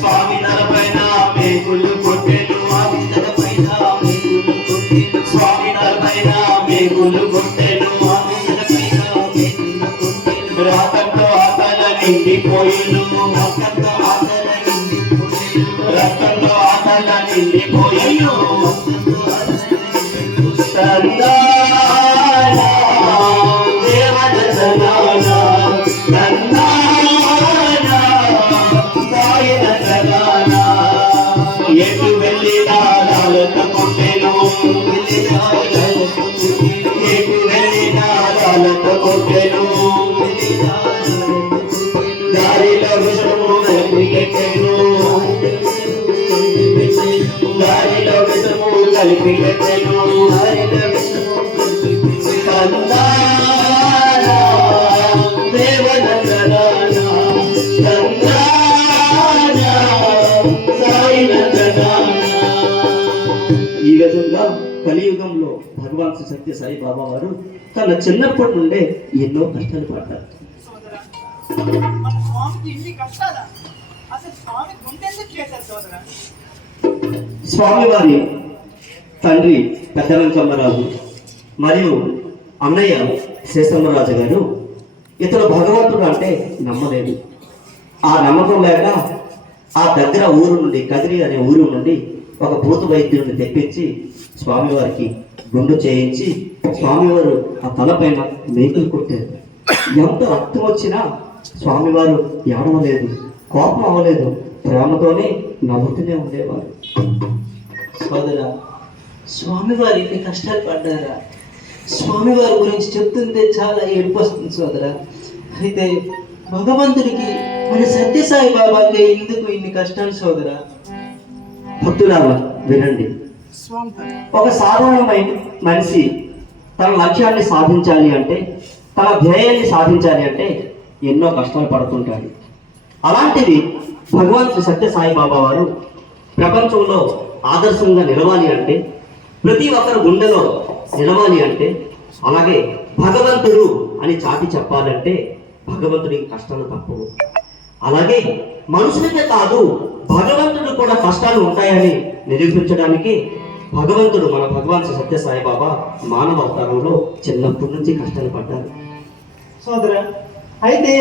స్వామి నలపైన మేకులు కొట్టెను, స్వామి నలపైన మేకులు కొట్టెను, స్వామి నలపైన మేకులు కొట్టెను, స్వామి నలపైన మేకులు కొట్టెను. రక్తంతో ఆతల నిండిపోయిను, రక్తంతో ఆతల నిండిపోయిను, రక్తంతో ఆతల నిండిపోయిను. తందానా దేవదతనానా, తందానా సాయనతనానా. ఎటు వెళ్ళినా రాలత కొట్టెను, ఎటు వెళ్ళినా రాలత కొట్టెను, దారిలో విషము కలిపికెట్టెను, దారిలో విషము కలిపికెట్టెను. తందానా దేవదతనానా, తందానా సాయనతనానా. ఈ విధంగా కలియుగంలో భగవాన్ శ్రీ సత్యసాయి బాబా వారు తన చిన్నప్పటి నుండే ఎన్నో కష్టాలు పడ్డారు. మన స్వామికి ఇన్ని కష్టాలా? అసలు స్వామి గుండెందుకు చేశారు సోదరా? స్వామివారి తండ్రి పెద్ద వెంకమ్మరాజు మరియు అన్నయ్య శేషమ్మరాజు గారు ఇతను భగవంతుడు అంటే నమ్మలేదు. ఆ నమ్మకం లేక ఆ దగ్గర ఊరు నుండి, కదిరి అనే ఊరు నుండి ఒక భూత వైద్యుడిని తెప్పించి స్వామివారికి గుండు చేయించి స్వామివారు ఆ తలపైన మేకులు కొట్టారు. ఎంత రక్తం వచ్చినా స్వామివారు ఏడవలేదు, కోపం అవ్వలేదు, ప్రేమతోనే నవ్వుతూనే ఉండేవారు. సోదరా, స్వామివారు ఎన్ని కష్టాలు పడ్డారా? స్వామివారి గురించి చెప్తుంటే చాలా ఏడుపు వస్తుంది సోదరా. అయితే భగవంతుడికి మన సత్యసాయి బాబాకి ఎందుకు ఇన్ని కష్టాలు సోదరా? భక్తులారా వినండి, ఒక సాధారణమైన మనిషి తన లక్ష్యాన్ని సాధించాలి అంటే, తన ధ్యేయాన్ని సాధించాలి అంటే ఎన్నో కష్టాలు పడుతుంటాడు. అలాంటిది భగవాన్ శ్రీ సత్యసాయి బాబా వారు ప్రపంచంలో ఆదర్శంగా నిలవాలి అంటే, ప్రతి ఒక్కరు గుండెలో నిలవాలి అంటే, అలాగే భగవంతుడు అని చాటి చెప్పాలంటే భగవంతుడికి కష్టాలు తప్పవు. అలాగే మనుషులకే కాదు, భగవంతుడు కూడా కష్టాలు ఉంటాయని నిరూపించడానికి భగవంతుడు మన భగవాన్ శ్రీ సత్యసాయి బాబా మానవ అవతారంలో చిన్నప్పటి నుంచి కష్టాలు పడ్డారు. సోదరా, అయితే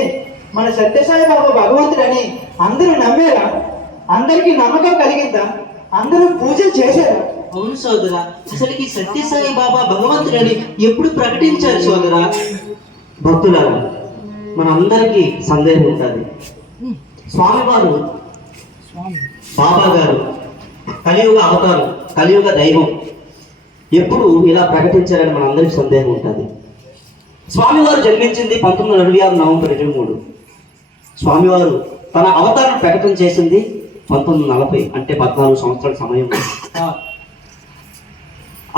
మన సత్యసాయి బాబా భగవంతుడని అందరూ నమ్మేలా? అందరికీ నమ్మకం కలిగిందా? అందరూ పూజలు చేశారా? అవును సోదరా, అసలుకి సత్యసాయి బాబా భగవంతుడని ఎప్పుడు ప్రకటించారు సోదరా? భక్తులారా, మనందరికీ సందేహం ఉంటుంది. స్వామివారు బాబా గారు కలియుగ అవతారం, కలియుగ దైవం ఎప్పుడు ఇలా ప్రకటించారని మనందరికీ సందేహం ఉంటుంది. స్వామివారు జన్మించింది 1926 నవంబర్ 23. స్వామివారు తన అవతారం ప్రకటన చేసింది 1940, అంటే 14 సంవత్సరాల సమయం.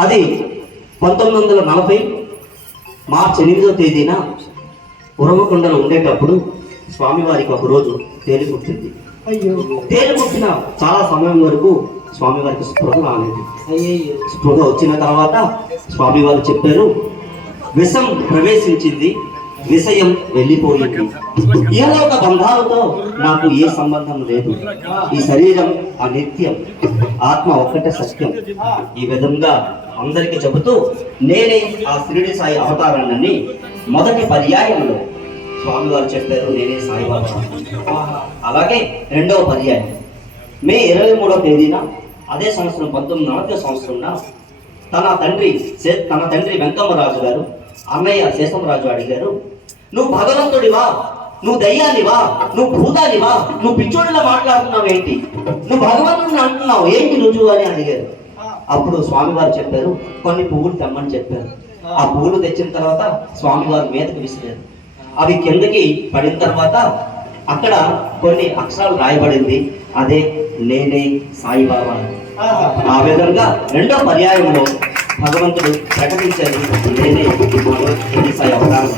అది 1940 మార్చి 8వ తేదీన ఉరవకొండలో ఉండేటప్పుడు స్వామివారికి ఒకరోజు తేలి పుట్టింది. అయ్యో, తేలి పుట్టిన చాలా సమయం వరకు స్వామివారికి స్పృహ రాలేదు. అయ్యయ్యో. స్పృహ వచ్చిన తర్వాత స్వామివారు చెప్పారు, విషం ప్రవేశించింది, విషయం వెళ్ళిపోయింది. ఇహలోక బంధాలతో నాకు ఏ సంబంధం లేదు. ఈ శరీరం అనిత్యం, ఆత్మ ఒక్కటే సత్యం. ఈ విధంగా అందరికీ చెబుతూ నేనే ఆ షిరిడి సాయి అవతారాన్ని మొదటి పర్యాయంలో స్వామివారు చెప్పారు, నేనే సాయిబాబా. అలాగే రెండవ పర్యాయం మే 23వ తేదీన అదే సంవత్సరం 1940 సంవత్సరంలో తన తండ్రి వెంకమ్మరాజు గారు అన్నయ్య శేషంరాజు అడిగారు, నువ్వు భగవంతుడివా, నువ్వు దయ్యానివా, నువ్వు భూతానివా, నువ్వు పిచ్చోడిలా మాట్లాడుతున్నావు ఏంటి, నువ్వు భగవంతుడిని అంటున్నావు ఏంటి రుజువు అని అడిగారు. అప్పుడు స్వామివారు చెప్పారు, కొన్ని పువ్వులు తెమ్మని చెప్పారు. ఆ పువ్వులు తెచ్చిన తర్వాత స్వామివారు మీదకి విసిరారు. అవి కిందకి పడిన తర్వాత అక్కడ కొన్ని అక్షరాలు రాయబడింది, అదే నేనే సాయిబాబా. ఆ విధంగా రెండో పర్యాయంలో భగవంతుడు ప్రకటించారు, నేనే షిరిడి సాయి అవతారం.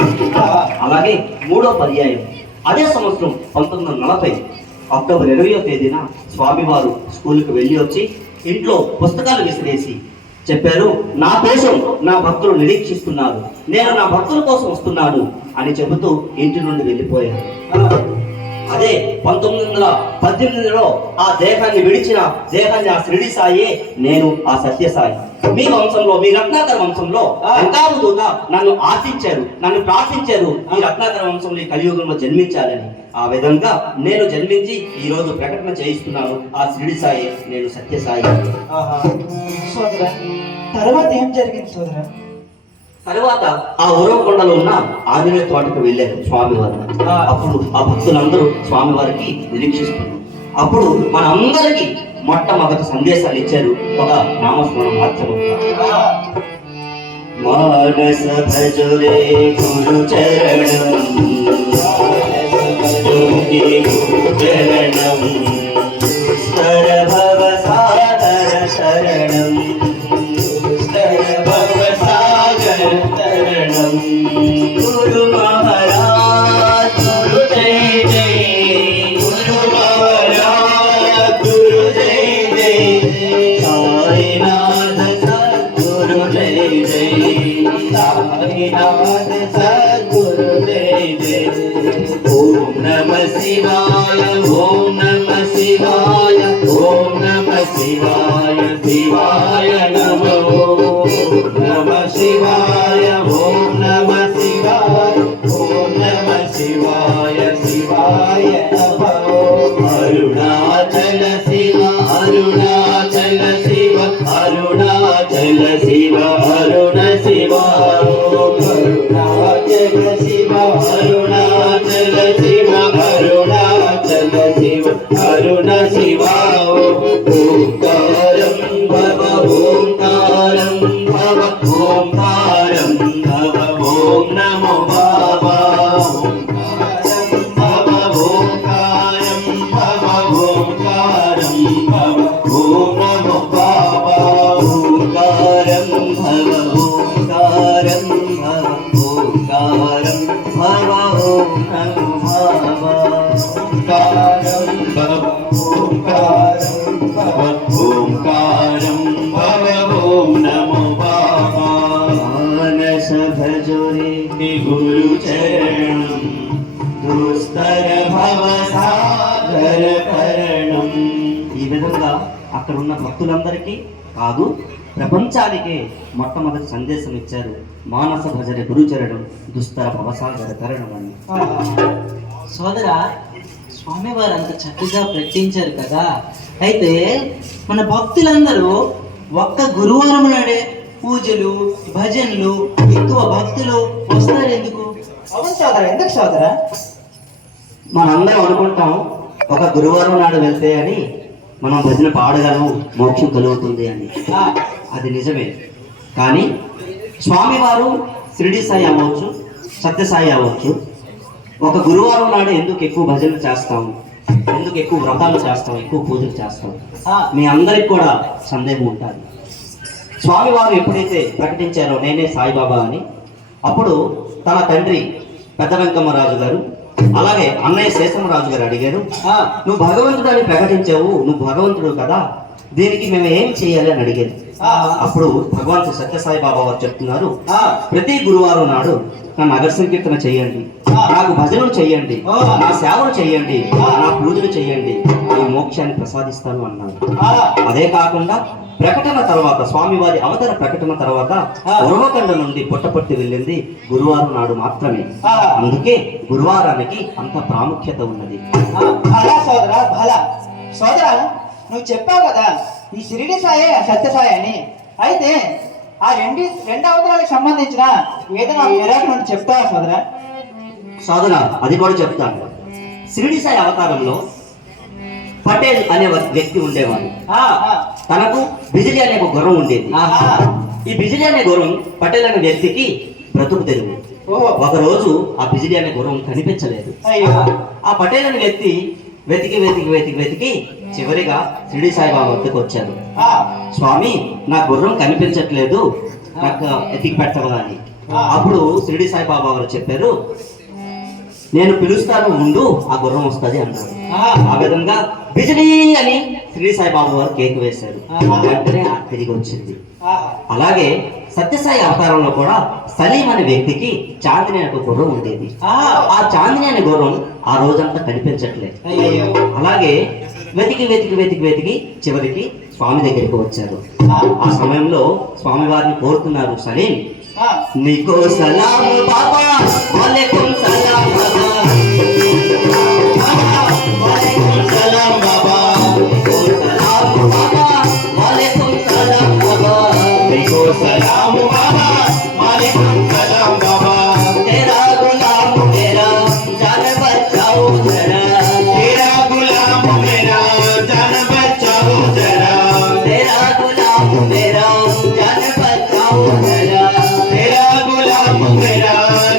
అలాగే మూడో పర్యాయం అదే సంవత్సరం 1940 అక్టోబర్ 20వ తేదీన స్వామివారు స్కూల్కి వెళ్ళి వచ్చి ఇంట్లో పుస్తకాలు విసిరేసి చెప్పారు, నా కోసం నా భక్తులు నిరీక్షిస్తున్నారు, నేను నా భక్తుల కోసం వస్తున్నాను అని చెబుతూ ఇంటి నుండి వెళ్ళిపోయారు. అదే 1918లో ఆ దేహాన్ని విడిచిన దేహాన్ని ఆ షిరిడి సాయే, నేను ఆ సత్యసాయి. మీ వంశంలో, మీ రత్నాకర వంశంలో అంకారుగా నన్ను ఆశించారు, నన్ను ప్రార్థించారు, ఈ రత్నాకర వంశంలో ఈ కలియుగంలో జన్మించాలని. ఆ విధంగా నేను జన్మించి ఈ రోజు ప్రకటన చేయిస్తున్నాను, ఆ షిరిడి సాయి నేను సత్యసాయి. సోదరా, తర్వాత ఏం జరిగింది సోదరా? తర్వాత ఆ ఉరవకొండలో ఉన్న ఆంజనేయ తోటకు వెళ్ళారు స్వామివారు. అప్పుడు ఆ భక్తులందరూ స్వామివారికి నిరీక్షిస్తున్నారు. అప్పుడు మనందరికీ మొట్టమొదటి సందేశాలు ఇచ్చారు ఒక నామస్మరణ మాధ్యమంగా. మానస భజరే గురు చరణం, చరణం భవ సాగర శరణం, గురు మహారాజ్ గురు జయ జయ, గురు మహారాజ్ గురు జయ జయ, సాయినాథ సద్గురు జయ జయ, సాయినాథ సద్గురు జయ జయ. ఓం నమః శివాయ, ఓం నమః శివాయ, ఓం నమః శివాయ, శివాయ నమో నమః శివాయ, ఓం నమః శివాయ, ఓం నమః శివాయ, శివాయ నమో. అరుణాచల శివ, అరుణాచల శివ, అరుణాచల శివ, అరుణ శివ, అరుణాచల శివ, అరుణాచల శివ, అరుణాచల శివ, అరుణ శివ. ఓంకారం భవ, ఓంకారం భవ, ఓంకారం భవ, ఓం నమో బాబా. ఓంకారం భవ, ఓంకారం భవ, ఓంకారం భవ, ఓం నమో బాబా. ఓంకారం భవ, ఓంకారం భవ, ఓంకారం భవ, ఓం నమో బాబా. ఓంకారం భవ, ఓంకారం భవ, ఓంకారం భవ, ఓం నమో బాబా. మానస భజరే గురు చరణం, దుస్తర భవ సాగర కరణం. ఈ విధంగా అక్కడ ఉన్న భక్తులందరికీ కాదు, ప్రపంచానికే మొట్టమొదటి సందేశం ఇచ్చారు, మానస భజరే గురుచరణం, దుస్తర భవసాగర కరణం అని. సోదరా, స్వామివారు అంత చక్కగా ప్రకటించారు కదా. అయితే మన భక్తులందరూ ఒక్క గురువారం నాడే పూజలు భజనలు ఎక్కువ భక్తులు వస్తారు ఎందుకు? అవును సోదరా, ఎందుకు సోదరా? మనందరం అనుకుంటాం ఒక గురువారం నాడు వెళ్తే అని మనం భజన పాడగలం, మోక్షం కలుగుతుంది అని. అది నిజమే. కానీ స్వామివారు షిరిడి సాయి అవ్వచ్చు, సత్యసాయి అవ్వచ్చు, ఒక గురువారం నాడు ఎందుకు ఎక్కువ భజనలు చేస్తాము, ఎందుకు ఎక్కువ వ్రతాలు చేస్తాం, ఎక్కువ పూజలు చేస్తాం? మీ అందరికి కూడా సందేహం ఉంటుంది. స్వామివారు ఎప్పుడైతే ప్రకటించారో నేనే సాయిబాబా అని, అప్పుడు తన తండ్రి పెద్ద వెంకమ్మరాజు గారు అలాగే అన్నయ్య శేషంరాజు గారు అడిగారు, నువ్వు భగవంతుడు అని ప్రకటించావు, నువ్వు భగవంతుడు కదా, దీనికి మేము ఏం చేయాలి అని అడిగేది. ఆ. అప్పుడు భగవాన్ శ్రీ సత్యసాయి బాబా వారు చెప్తున్నారు, ఆ. ప్రతి గురువారం నాడు నా నగర సంకీర్తన చేయండి, ఆ. నాకు భజనలు చేయండి, ఆ. నా సేవలు చేయండి, ఆ. నా పూజలు చేయండి, ఈ మోక్షాన్ని ప్రసాదిస్తాను అన్నాడు. ఆ. అదే కాకుండా ప్రకటన తర్వాత, స్వామివారి అవతర ప్రకటన తర్వాత ఆ. ఉరవకొండ నుండి పుట్టపట్టి వెళ్ళింది గురువారం నాడు మాత్రమే. ఆ. అందుకే గురువారానికి అంత ప్రాముఖ్యత ఉన్నది. భలా సోదరా భలా. సోదరా, నువ్వు చెప్పావు కదా ఈ షిరిడి సాయే సత్యసాయి అని. అయితే ఆ రెండు అవతారాలకు సంబంధించిన ఏదైనా విరాట్ నుండి చెప్తావా సోదరా? సాధన అది కూడా చెప్తాను. షిరిడి సాయి అవతారంలో పటేల్ అనే వ్యక్తి ఉండేవాడు. ఆ. తనకు బిజిలి అనే ఒక గుర్రం ఉండేది. ఆహా. ఈ బిజిలి అనే గుర్రం పటేల్ అనే వ్యక్తికి బ్రతుకు తెరువు. ఓ. ఒకరోజు ఆ బిజిలి అనే గుర్రం కనిపించలేదు. అయ్యో. ఆ పటేల్ అనే వ్యక్తి వెతికి వెతికి వెతికి వెతికి చివరిగా షిరిడి సాయిబాబా వద్దకు వచ్చారు. ఆ. స్వామి, నా గుర్రం కనిపించట్లేదు, నాకు ఎతికి పెట్టవా అని. అప్పుడు షిరిడి సాయిబాబా వారు చెప్పారు, నేను పిలుస్తాను, ముందు ఆ గుర్రం వస్తుంది అన్నారు. ఆ విధంగా బిజిలీ అని షిరిడి సాయిబాబా వారు కేక్ వేశారు. వెంటనే తిరిగి వచ్చింది. అలాగే సత్యసాయి అవతారంలో కూడా సలీం అనే వ్యక్తికి చాందిని అనే ఒక గుర్రం ఉండేది. ఆ చాందిని అనే గుర్రం ఆ రోజంతా కనిపించట్లేదు. అయ్యో. అలాగే వెతికి వెతికి వెతికి వెతికి చివరికి స్వామి దగ్గరికి వచ్చారు. ఆ సమయంలో స్వామి వారిని కోరుతున్నారు, సలీం నీకో సలాం బాబా, వాలేకుం సలాం బాబా, వాలేకుం సలాం బాబా, నీకో సలాం బాబా, వాలేకుం సలాం బాబా, నీకో సలాం బాబా, వాలేకుం సలాం బాబా, तेरा गुलाम मेरा जान बचाओ जरा, तेरा गुलाम मेरा जान बचाओ जरा, तेरा गुलाम मेरा जान बचाओ जरा, तेरा गुलाम मेरा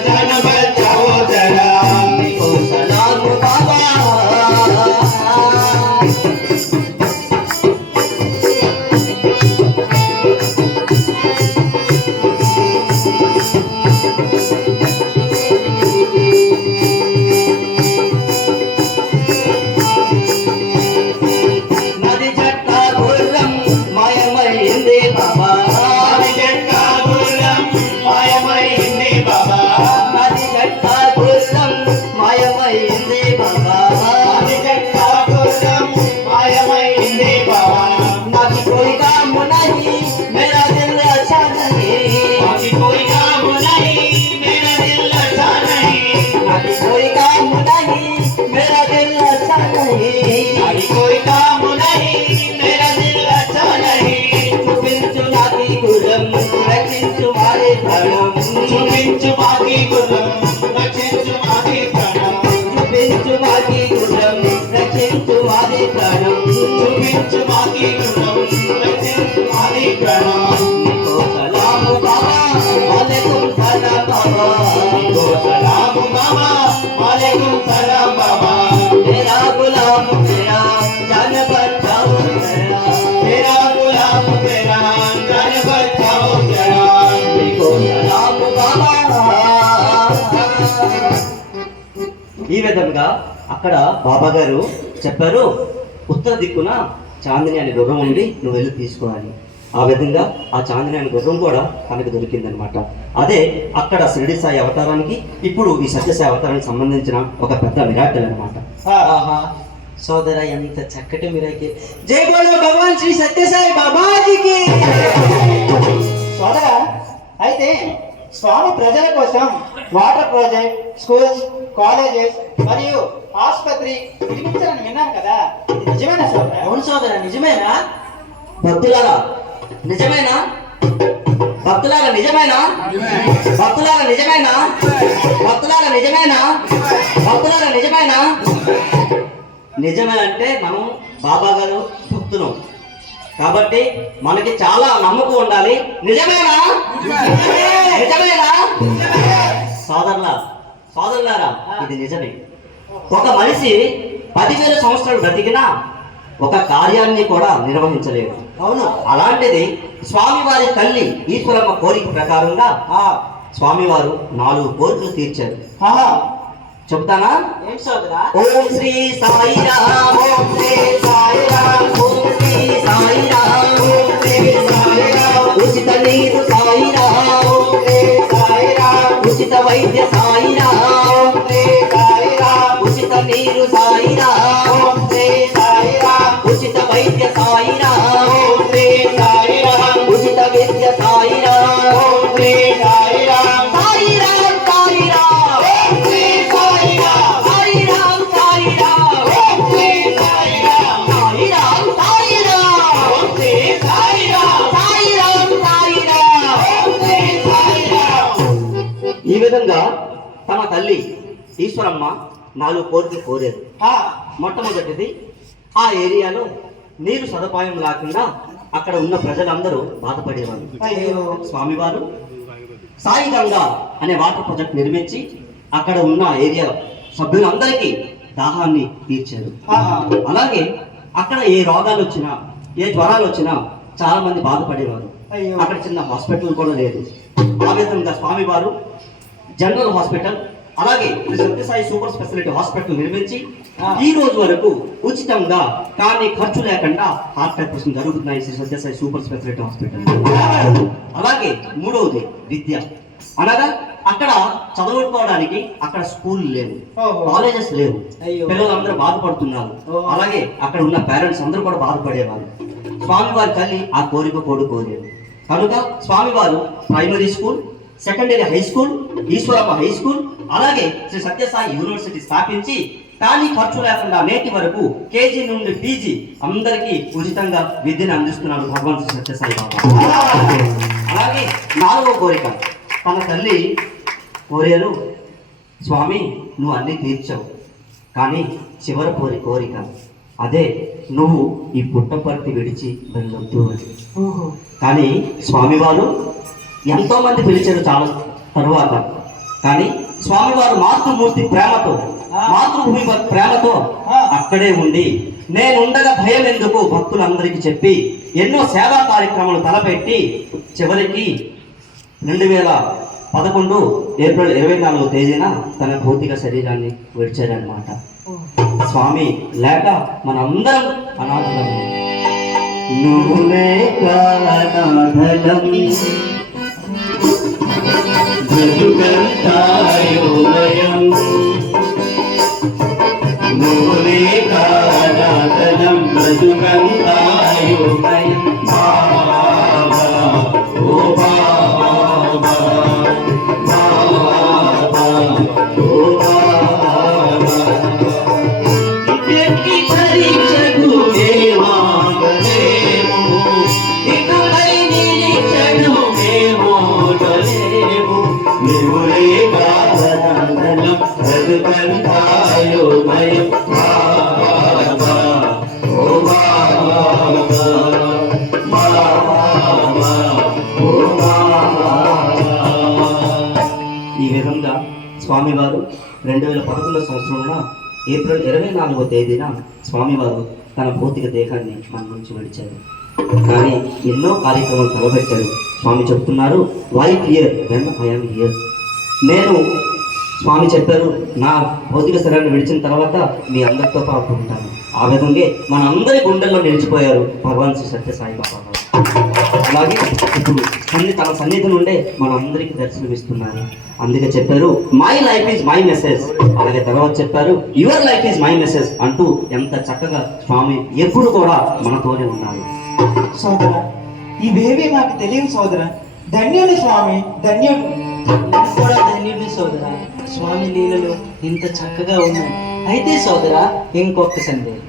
जान बचाओ जरा, निको सलाम बाबा। నది చెట్ట గుర్రం మాయమైంది బాబా, నది చెట్ట గుర్రం మాయమైంది బాబా, నది చెట్ట గుర్రం మాయమైంది బాబా, నది చెట్ట గుర్రం మాయమైంది బాబా, నాకి కోई काम नहीं मेरा दिल अच्छा नहीं, नाकी कोई काम नहीं मेरा दिल अच्छा नहीं, नाकी कोई काम नहीं मेरा दिल अच्छा नहीं, नाकी कोई काम नहीं मेरा दिल अच्छा नहीं, చూపించు నాకి గుర్రం రక్షించు మారి ప్రాణం, చూపించు మాకి గుర్రం రక్షించు మారి ప్రాణం, చూపించు మాకి గుర్రం రక్షించు మారి ప్రాణం, చూపించు మాకి గుర్రం రక్షించు మారి ప్రాణం, నీకో సలాం బాబా, వాలేకుం సలాం బాబా, నీకో సలాం బాబా, వాలేకుం సలాం బాబా, तेरा गुलाम तेरा जान बचाओ जरा, तेरा गुलाम तेरा जान बचाओ जरा, నీకో సలాం బాబా। ఈ విధంగా అక్కడ బాబా గారు చెప్పారు, ఉత్తర దిక్కున చాందిని అనే గుర్రం ఉంది, నువ్వు వెళ్ళి తీసుకోవాలి. ఆ విధంగా ఆ చాందిని అనే గుర్రం కూడా తనకు దొరికిందనమాట. అదే అక్కడ షిరిడి సాయి అవతారానికి, ఇప్పుడు ఈ సత్యసాయి అవతారానికి సంబంధించిన ఒక పెద్ద మిరాకిల్ అనమాట. ఆహా. సోదరా, ఎంత చక్కటి మిరాకి. జై బోలో భగవాన్ శ్రీ సత్యసాయి బాబాజీకి. సోదరా, అయితే స్వామి ప్రజల కోసం వాటర్ ప్రాజెక్ట్, స్కూల్స్, కాలేజెస్ మరియు ఆసుపత్రి నిర్మించాలని విన్నాను కదా, ఇది నిజమేనా సోదరా? అవును సోదరా, నిజమేనా? భక్తులారా నిజమేనా? భక్తులారా నిజమేనా? భక్తులారా నిజమేనా? భక్తులారా నిజమేనా? భక్తులారా నిజమేనా? నిజమే అంటే మనం బాబా గారు భక్తులం కాబట్టి మనకి చాలా నమ్మకం ఉండాలి. నిజమేనా? నిజమేనా? సోదరులారా ఇది నిజమే. ఒక మనిషి 10,000 సంవత్సరాలు బ్రతికినా ఒక కార్యాన్ని కూడా నిర్వహించలేడు. అవును. అలాంటిది స్వామివారి తల్లి ఈశ్వరమ్మ కోరిక ప్రకారంగా స్వామివారు 4 కోరికలు తీర్చారు. చెప్తానా? ఏంటి సోదరా? ఓం శ్రీ సాయిరామ్, ఓం శ్రీ సాయిరామ్, ఓం శ్రీ సాయిరాం ఉచిత నీరు సాయిరాం ఉచిత వైద్య సాయిరాం ఉచిత నీరు సాయిరాం ఉచిత వైద్య సాయిరాం ఉచిత విద్య సాయిరాం సాయిరాం సాయిరాం సాయిరాం సాయిరాం సాయిరాం ఈ విధంగా తమ తల్లి ఈశ్వరమ్మ 4 కోరికలు కోరారు. మొట్టమొదటిది ఆ ఏరియాలో నీరు సదుపాయం లేకుండా అక్కడ ఉన్న ప్రజలందరూ బాధపడేవారు. స్వామివారు సాయి గంగా అనే వాటర్ ప్రాజెక్ట్ నిర్మించి అక్కడ ఉన్న ఏరియా సభ్యులందరికీ దాహాన్ని తీర్చారు. అలాగే అక్కడ ఏ రోగాలు వచ్చినా ఏ జ్వరాలు వచ్చినా చాలా మంది బాధపడేవారు. అక్కడ చిన్న హాస్పిటల్ కూడా లేదు. ఆ విధంగా స్వామివారు జనరల్ హాస్పిటల్ అలాగే Shri Sathya Sai super speciality hospital నిర్మించి ఈ రోజు వరకు ఉచితంగా కానీ ఖర్చు లేకుండా హార్ట్ ఆపరేషన్ జరుగుతున్నాయి Shri Sathya Sai super speciality hospital. అలాగే మూడవది విద్య అనగా అక్కడ చదువుకోవడానికి అక్కడ స్కూల్ లేవు, కాలేజెస్ లేవు, పిల్లలందరూ బాధపడుతున్నారు. అలాగే అక్కడ ఉన్న పేరెంట్స్ అందరూ కూడా బాధపడేవారు. స్వామివారి తల్లి ఆ కోరిక కోరుకోలేదు కనుక స్వామివారు primary school, secondary high school, Eshwaramma high school అలాగే శ్రీ సత్యసాయి యూనివర్సిటీ స్థాపించి కానీ ఖర్చు లేకుండా నేటి వరకు కేజీ నుండి పీజీ అందరికీ ఉచితంగా విద్యను అందిస్తున్నారు భగవాన్ శ్రీ సత్యసాయి బాబా. అలాగే 4వ కోరిక తన తల్లి కోరారు, స్వామి నువ్వు అన్ని తీర్చావు కానీ చివరి కోరిక అదే నువ్వు ఈ పుట్టపర్తి విడిచి వెళ్ళొద్దు అని. కానీ స్వామివారు ఎంతో మంది పిలిచారు చాలా తరువాత కానీ స్వామివారు మాతృమూర్తి ప్రేమతో మాతృభూమి ప్రేమతో అక్కడే ఉండి నేనుండగా భయం ఎందుకు భక్తులందరికీ చెప్పి ఎన్నో సేవా కార్యక్రమాలు తలపెట్టి చివరికి 2011 ఏప్రిల్ 24వ తేదీన తన భౌతిక శరీరాన్ని విడిచారన్నమాట. స్వామి లేక మనందరం అనాథలము. నువ్వు లేక అనాథలం బ్రతుకంతాయోమయం నువ్వు లేక అనాథలం బ్రతుకంతాయోమయం బాబా ఓ బాబా బాబా ఓ బాబా ఇక్కడికి పరీక్షకు ఏమాగలేము ఇకపై నిరీక్షను ఏమోగలేము నువ్వు లేక అనాథలం బ్రతుకంతాయోమయం బాబా ఓ బాబా ఈ విధంగా స్వామివారు 2011 సంవత్సరంలో ఏప్రిల్ 24వ తేదీన స్వామివారు తన భౌతిక దేహాన్ని మన నుంచి విడిచారు. కానీ ఎన్నో కార్యక్రమాలు తలపెట్టారు. స్వామి చెప్తున్నారు life here when I'm here. నేను స్వామి చెప్పారు నా భౌతిక శరీరాన్ని విడిచిన తర్వాత మీ అందరితో పాటు ఉంటాను. ఆ విధంగా మన అందరి గుండెల్లో నిలిచిపోయారు భగవాన్ శ్రీ సత్యసాయి బాబా. అలాగే ఇప్పుడు తన సన్నిధి నుండే మనందరికీ దర్శనమిస్తున్నారు. అందుకే చెప్పారు my life is my message. అలాగే తర్వాత చెప్పారు your life is my message అంటూ ఎంత చక్కగా స్వామి ఎప్పుడు కూడా మనతోనే ఉన్నారు. సోదర ఇవేవి మాకు తెలియదు సోదర. ధన్యుని స్వామి ధన్యుడు. నేను కూడా ధన్యుడిని సోదర. స్వామి లీలలు ఇంత చక్కగా ఉన్నాయి. అయితే సోదర ఇంకొక సందేహం,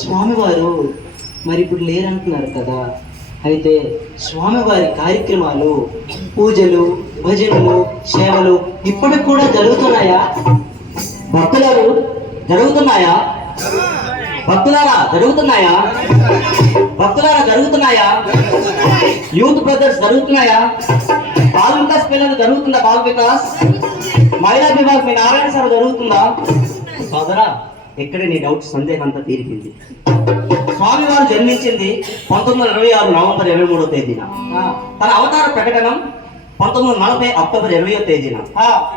స్వామివారు మరి ఇప్పుడు లేరంటున్నారు కదా, అయితే స్వామివారి కార్యక్రమాలు పూజలు భజనలు సేవలు ఇప్పటికి కూడా జరుగుతున్నాయా? భక్తులారు జరుగుతున్నాయా? భక్తులారా జరుగుతున్నాయా? భక్తులారా జరుగుతున్నాయా? యూత్ బ్రదర్స్ జరుగుతున్నాయా? బాల వికాస్ పిల్లలు జరుగుతుందా? బాల వికాస్ మహిళా విభాగం మీ నారాయణ సార్ జరుగుతుందా? సోదరా ఎక్కడ నీ డౌట్ సందేహం అంతా తీరిపింది. స్వామివారు జన్మించింది 1926 నవంబర్ 23వ తేదీన. తన అవతార ప్రకటనం 1940 అక్టోబర్ 20వ తేదీన.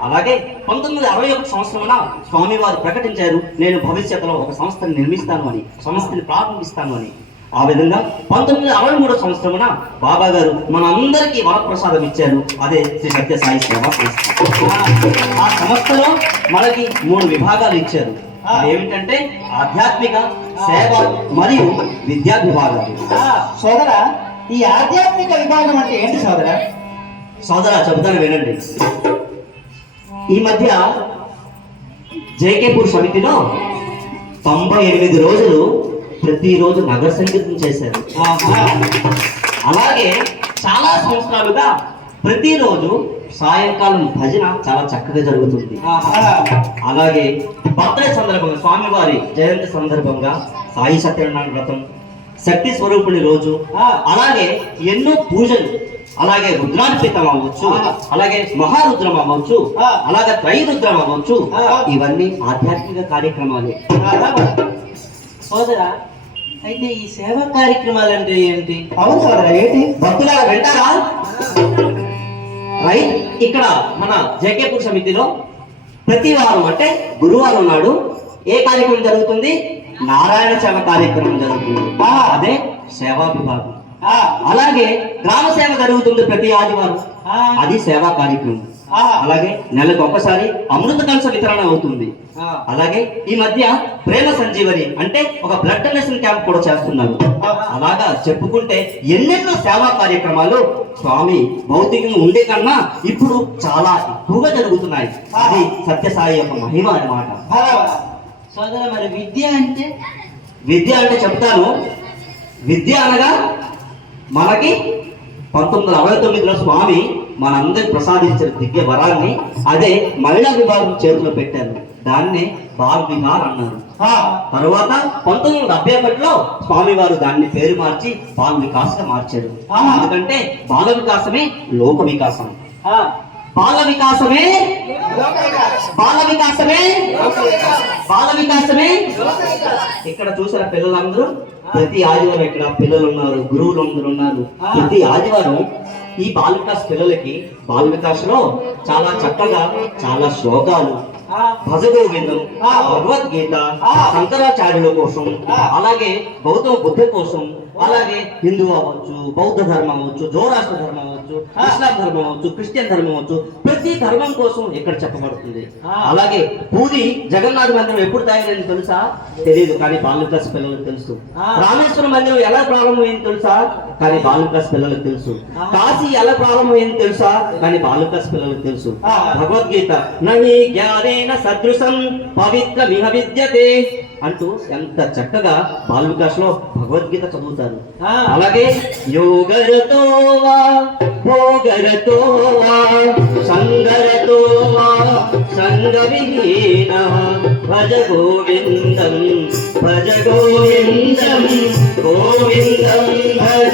అలాగే 1961 సంవత్సరమున స్వామివారు ప్రకటించారు నేను భవిష్యత్తులో ఒక సంస్థను నిర్మిస్తాను అని, సంస్థని ప్రారంభిస్తాను అని. ఆ విధంగా 1963 సంవత్సరమున బాబా గారు మన అందరికీ వరప్రసాదం ఇచ్చారు. అదే శ్రీ సత్య సాయి సేవా సంస్థ. ఆ సంస్థలో మనకి 3 విభాగాలు ఇచ్చారు. ఏమిటంటే ఆధ్యాత్మిక, సేవ మరియు విద్యా విభాగాలు. సోదరా, ఈ ఆధ్యాత్మిక విభాగం అంటే ఏంటి సోదరా? సోదరా చెబుతాను వినండి. ఈ మధ్య జేకేపూర్ సమితిలో 98 రోజులు ప్రతిరోజు నగర సంగీతం చేశారు. అలాగే చాలా సంవత్సరాలుగా ప్రతిరోజు సాయంకాలం భజన చాలా చక్కగా జరుగుతుంది. అలాగే బర్త్డే సందర్భంగా, స్వామివారి జయంతి సందర్భంగా సాయి సత్యనారాయణ వ్రతం, శక్తి స్వరూపుని రోజు, అలాగే ఎన్నో పూజలు, అలాగే రుద్రార్పితం అవ్వచ్చు, అలాగే మహారుద్రం అవ్వచ్చు, అలాగే త్రైరుద్రం అవ్వచ్చు. ఇవన్నీ ఆధ్యాత్మిక కార్యక్రమాలే. సోదరా, అయితే ఈ సేవా కార్యక్రమాలు అంటే ఏంటి? అవును సోదరా, ఏంటి? భక్తులారా వింటారా? రైట్, ఇక్కడ మన జేకేపూర్ సమితిలో ప్రతి వారం అంటే గురువారం నాడు ఏ కార్యక్రమం జరుగుతుంది? నారాయణ సేవ కార్యక్రమం జరుగుతుంది. అదే సేవా విభాగం. అలాగే గ్రామ సేవ జరుగుతుంది ప్రతి ఆదివారం, అది సేవా కార్యక్రమం. అలాగే నెలకు ఒకసారి అమృత కలశ వితరణ అవుతుంది. అలాగే ఈ మధ్య ప్రేమ సంజీవని అంటే ఒక బ్లడ్ డొనేషన్ క్యాంప్ కూడా చేస్తున్నారు. అలాగా చెప్పుకుంటే ఎన్నెన్నో సేవా కార్యక్రమాలు స్వామి భౌతికంగా ఉండే కన్నా ఇప్పుడు చాలా ఎక్కువగా జరుగుతున్నాయి. అది సత్యసాయి యొక్క మహిమ అన్నమాట. సోదర, మరి విద్య అంటే? విద్య అంటే చెప్తాను. విద్య అనగా మనకి 1969లో స్వామి మనందరికి ప్రసాదించిన దివ్య వరాన్ని అదే మహిళా విభాగం చేతిలో పెట్టారు. దాన్నే బాల్ విహార్ అన్నారు. తర్వాత 1971లో స్వామి వారు దాన్ని పేరు మార్చి బాల్ వికాస్ గా మార్చారు. ఎందుకంటే బాల వికాసమే లోక వికాసం. బాల వికాసమే బాల వికాసమే బాల వికాసమే. ఇక్కడ చూసారా పిల్లలందరూ? ప్రతి ఆదివారం ఇక్కడ పిల్లలు ఉన్నారు, గురువులు అందరూ ఉన్నారు. ప్రతి ఆదివారం ఈ బాల వికాస్ పిల్లలకి బాల వికాస్ లో చాలా చక్కగా చాలా శ్లోకాలు, భజగోవిందం, భగవద్గీత, శంకరాచార్యుల కోసం, అలాగే గౌతమ బుద్ధ కోసం, అలాగే హిందూ అవ్వచ్చు, బౌద్ధ ధర్మం అవ్వచ్చు, జోరాష్ట్ర ధర్మం అవ్వచ్చు, ఇస్లాం ధర్మం అవ్వచ్చు, క్రిస్టియన్ ధర్మం అవ్వచ్చు, ప్రతి ధర్మం కోసం ఇక్కడ చెప్పబడుతుంది. అలాగే పూరి జగన్నాథ మందిరం ఎప్పుడు తయారైంది తెలుసా? తెలియదు, కానీ బాల క్లాస్ పిల్లలకు తెలుసు. రామేశ్వరం మందిరం ఎలా ప్రారంభమైంది తెలుసా? కానీ బాల క్లాస్ పిల్లలకు తెలుసు. కాశీ ఎలా ప్రారంభమైంది తెలుసా? కానీ బాల క్లాస్ పిల్లలకు తెలుసు. భగవద్గీత నహి జ్ఞానేన సదృశం పవిత్రమిహ విద్యతే అంటూ ఎంత చక్కగా బాల వికాస్ లో భగవద్గీత చదువుతారు. అలాగే యోగరతో వా భోగరతో వా సంగరతో వా సంగవిహీన భజ గోవిందం భజ గోవిందం గోవిందం భజ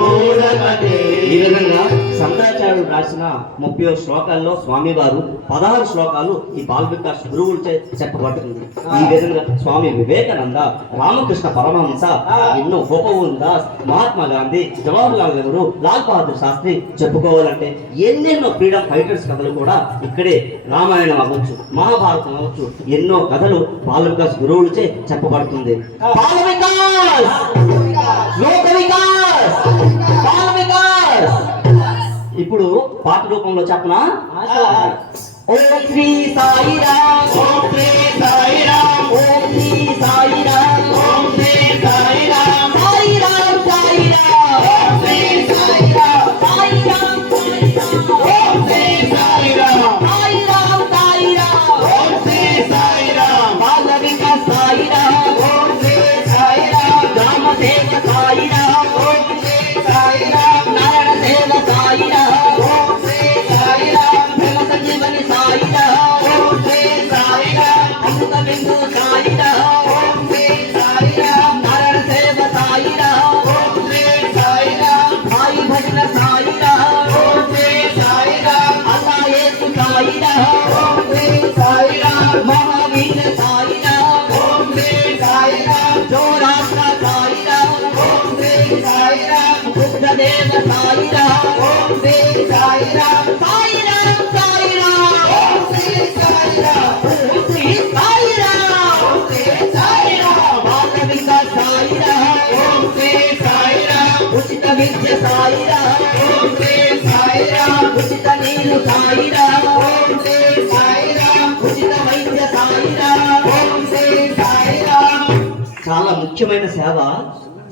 గోడపదే. ఈ విధంగా శంకరాచార్యుడు రాసిన 30 శ్లోకాల్లో స్వామివారు 16 శ్లోకాలు ఈ బాల వికాస్ గురువులు చెప్పబడుతుంది. ఈ విధంగా స్వామి వివేకానంద, రామకృష్ణ పరమహంస, ఎన్నో గోపవన్ దాస్, మహాత్మా గాంధీ, జవహర్లాల్ నెహ్రూ, లాల్ బహదూర్ శాస్త్రి చెప్పుకోవాలంటే ఎన్నెన్నో ఫ్రీడమ్ ఫైటర్స్ కథలు కూడా ఇక్కడే, రామాయణం అవ్వచ్చు, మహాభారతం అవ్వచ్చు, ఎన్నో కథలు బాల వికాస్ గురువులచే చెప్పబడుతుంది. బాల వికాస్, లోక వికాస్, బాల వికాస్. ఇప్పుడు పాట రూపంలో చెప్పనా? ఓం శ్రీ సాయిరామ్, ఓం శ్రీ సాయిరామ్, ఓం శ్రీ సాయిరామ్, ఓం శ్రీ సాయిరామ్, సాయిరామ్ సాయిరామ్, ఓం శ్రీ సాయిరామ్, సాయిరామ్ సాయిరామ్, ఓం శ్రీ సాయిరామ్, సాయిరామ్ సాయిరామ్, ఓం శ్రీ సాయిరామ్, బాల వికాస్ సాయిరామ్, ఓం శ్రీ సాయిరామ్, గ్రామ సేవ సాయిరామ్, ఓం శ్రీ సాయిరామ్, నారాయణ సేవ సాయిరామ్, ఓం శ్రీ సాయిరామ్, ప్రేమ సంజీవని సాయిరామ్, ఓం శ్రీ సాయిరామ్, అమృత బిందు సాయిరామ్, ఓం శ్రీ సాయిరామ్, నారాయణ సేవ సాయిరామ్, ఓం శ్రీ సాయిరామ్, సాయి భజన సాయిరామ్, ఓం శ్రీ సాయిరామ్, అల్లాయేసు సాయిరామ్, ఓం శ్రీ సాయిరామ్, మహావీర సాయిరామ్, ఓం శ్రీ సాయిరామ్, జోరాష్ట్ర సాయిరామ్, ఓం శ్రీ సాయిరామ్, బుద్ధదేవ సాయిరామ్, ఓం శ్రీ సాయిరామ్, సాయిరామ్ సాయిరామ్, ఓం శ్రీ సాయిరామ్, ఓం శ్రీ సాయిరామ్, ఓం శ్రీ సాయిరామ్, బాల వికాస్ సాయిరామ్, ఓం శ్రీ సాయిరాం ఓం శ్రీ సాయిరాం ఉచిత నీరు సాయిరాం ఓం శ్రీ సాయిరాం ఉచిత వైద్య సాయిరాం ఓం శ్రీ సాయిరాం. చాలా ముఖ్యమైన సేవ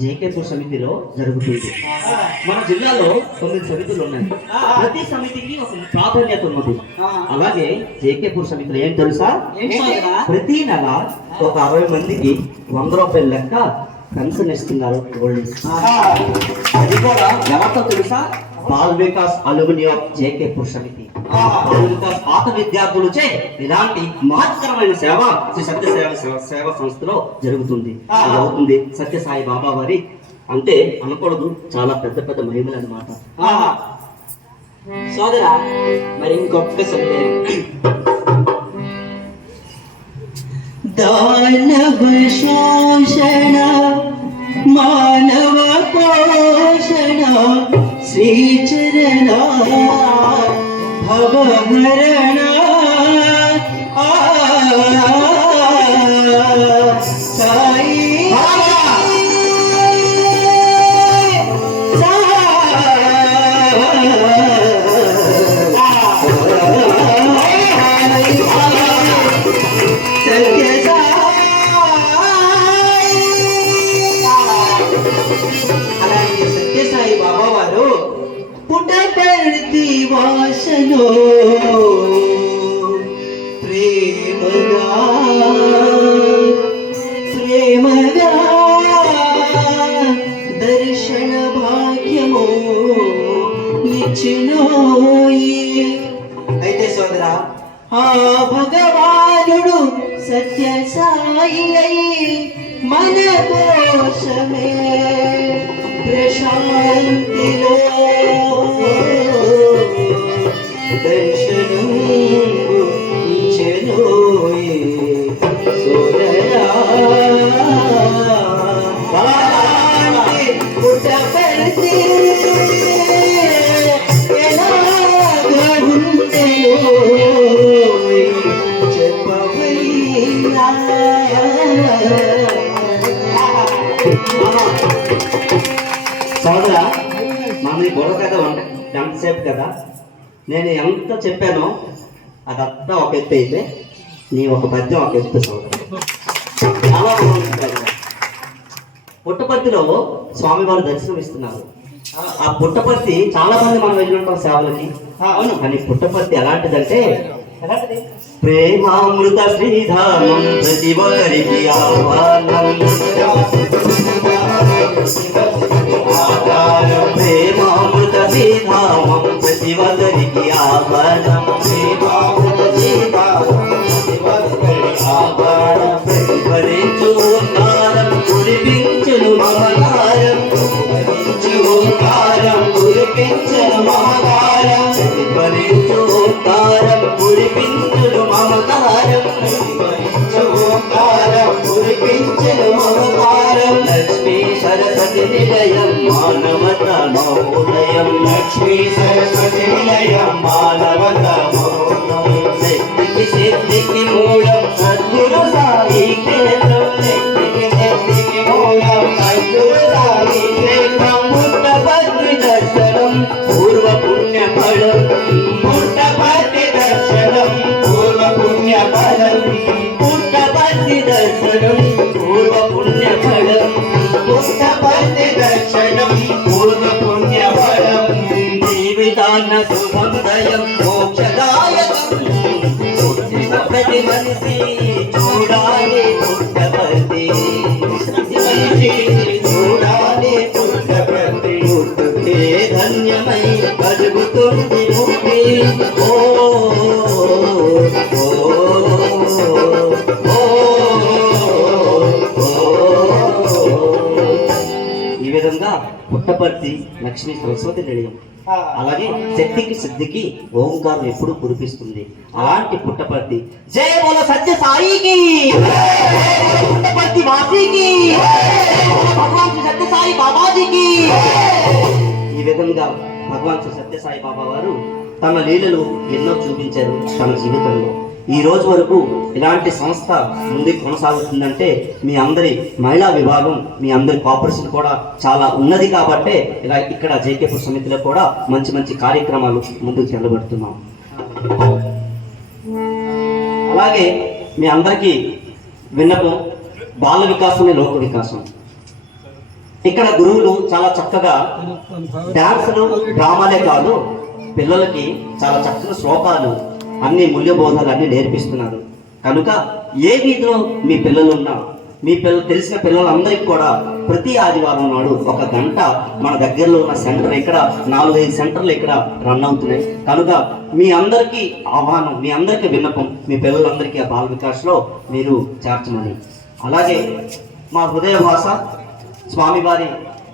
జేకేపూర్ సమితిలో జరుగుతుంది. మన జిల్లాలో 9 సమితులు ఉన్నాయి. ప్రతి సమితికి ఒక ప్రాధాన్యత ఉన్నది. అలాగే జేకేపూర్ సమితిలో ఏం తెలుసా, ప్రతి నెల ఒక 60 మందికి 100 రూపాయల లెక్క పెన్షన్ ఇస్తున్నారు. అది కూడా ఎవరితో తెలుసా, బాల్ వికాస్ అలుమిని ఆఫ్ జేకేపూర్ సమితి. బాల్ వికాస్ పాత విద్యార్థులచే ఇలాంటి మహత్తరమైన సేవ శ్రీ సేవ సంస్థలో జరుగుతుంది. అది అవుతుంది సత్యసాయి బాబా వారి అంటే అనకూడదు, చాలా పెద్ద పెద్ద మహిమలు అన్నమాట. సోదరా మరి ఇంకొక సందేహం. దానవ శోషణ మానవ పోషణ శ్రీచరణ భవహరణ సాయి అలాగే సత్యసాయి బాబా వారు పుట్టపర్తి వాసనో ప్రేమగా ప్రేమగా దర్శన భాగ్యము ఇచ్చినోయి. అయితే సోదరా, ఆ భగవానుడు సత్య సాయి అయి మన కోసమే ప్రశాంతిలో దర్శనం ఇచ్చెనోయి. సోదరా పుట్టపర్తి సోదరా, మన గొడవ కథ ఎంతసేపు కదా, నేను ఎంత చెప్పానో అదంతా ఒక ఎత్తు అయితే నీ ఒక పద్యం ఒక ఎత్తు. సోదరా, చాలా బాగుంటుంది. పుట్టపర్తిలో స్వామివారు దర్శనం ఇస్తున్నారు. ఆ పుట్టపర్తి చాలా మంది మనం వెళ్ళి ఉంటాం సేవలకి. అవును, కానీ పుట్టపర్తి ఎలాంటిదంటే ప్రేమామృత శ్రీధామం ప్రతి ఒక్కరికి ఆహ్వానం. ప్రేమామృత శ్రీధామం ప్రతి ఒక్కరికి ఆహ్వానం. ప్రతిఫలించు ఓంకారం కురిపించును మమకారం. ఓంకారం కురిపించును మమకారం. ప్రతిఫలించు ఓంకారం కురిపించును మమకారం. ఓంకారం కురిపించును మమకారం. లక్ష్మీ సరస్వతి నిలయం మానవత మహోదయం. లక్ష్మీ సరస్వతి నిలయం మానవత మహోదయం. శక్తికి సిద్ధికి మూలం సద్గురు సాయి క్షేత్రం. శక్తికి మూలం సద్గురు సాయి క్షేత్రం. పుట్టపర్తి దర్శనం పూర్వ పుణ్య ఫలం. పుట్టపర్తి దర్శనం పూర్వ పుణ్య ఫలం. పుట్టపర్తి దర్శనం పూర్వ పుణ్య ఫలం. పుట్టపర్తి దర్శనం పూర్వ పుణ్య ఫలం. జీవితాన్న సుగంధయం మోక్షదాయకం. ప్రతి మనిషి చూడాలి పుట్టపర్తి. చూడాలి పుట్టపర్తి. పుట్టే ధన్యమై కలుగుతుంది ముక్తి. ఓ ఈ విధంగా పుట్టపర్తి లక్ష్మీ సరస్వతి నిలయం. అలాగే శక్తికి సిద్ధికి ఓంకారం ఎప్పుడు కురిపిస్తుంది. అలాంటి పుట్టపర్తి జై బోల సత్య సాయికి, పుట్టపర్తి వాసికి, భగవాన్ శ్రీ సత్య సాయి బాబాజీకి. ఈ విధంగా భగవాన్ శ్రీ సత్య సాయి బాబా వారు తన లీలలు ఎన్నో చూపించారు తన జీవితంలో. ఈ రోజు వరకు ఇలాంటి సంస్థ ముందుకు కొనసాగుతుందంటే మీ అందరి మహిళా విభాగం, మీ అందరి కోఆపరేషన్ కూడా చాలా ఉన్నది కాబట్టే ఇలా ఇక్కడ జేకేపూర్ సమితిలో కూడా మంచి మంచి కార్యక్రమాలు ముందుకు నిలబడుతున్నాం. అలాగే మీ అందరికీ విన్నపం, బాల వికాసమే లోక వికాసం. ఇక్కడ గురువులు చాలా చక్కగా డాన్సులు, డ్రామాలే కాదు, పిల్లలకి చాలా చక్కగా శ్లోకాలు, అన్ని మూల్యబోధాలు అన్ని నేర్పిస్తున్నారు. కనుక ఏ వీధిలో మీ పిల్లలు ఉన్నా, మీ తెలిసిన పిల్లలందరికీ కూడా ప్రతి ఆదివారం నాడు 1 గంట మన దగ్గరలో ఉన్న సెంటర్, ఇక్కడ 4-5 సెంటర్లు ఇక్కడ రన్ అవుతున్నాయి. కనుక మీ అందరికీ ఆహ్వానం, మీ అందరికీ విన్నపం, మీ పిల్లలందరికీ ఆ బాల వికాస్లో మీరు చేర్చమని. అలాగే మా హృదయ భాష స్వామివారి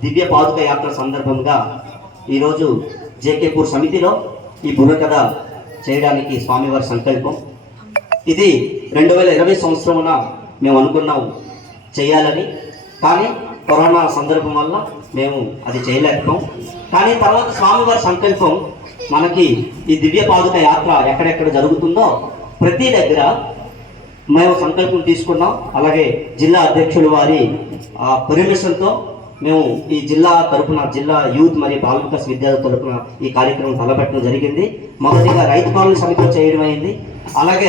దివ్య పాదుక యాత్ర సందర్భంగా ఈరోజు జేకేపూర్ సమితిలో ఈ బుర్రకథ చేయడానికి స్వామివారి సంకల్పం. ఇది 2020 సంవత్సరమున మేము అనుకున్నాం చేయాలని, కానీ కరోనా సందర్భం వల్ల మేము అది చేయలేకపోయాం. కానీ తర్వాత స్వామివారి సంకల్పం, మనకి ఈ దివ్య పాదుక యాత్ర ఎక్కడెక్కడ జరుగుతుందో ప్రతి దగ్గర మేము సంకల్పం తీసుకున్నాం. అలాగే జిల్లా అధ్యక్షులు వారి పర్మిషన్తో మేము ఈ జిల్లా తరపున, జిల్లా యూత్ మరియు బాల వికాస్ విద్యార్థుల తరపున ఈ కార్యక్రమం తలపెట్టడం జరిగింది. మొదటిగా రైతు కాలనీ సమితిలో చేయడం అయింది. అలాగే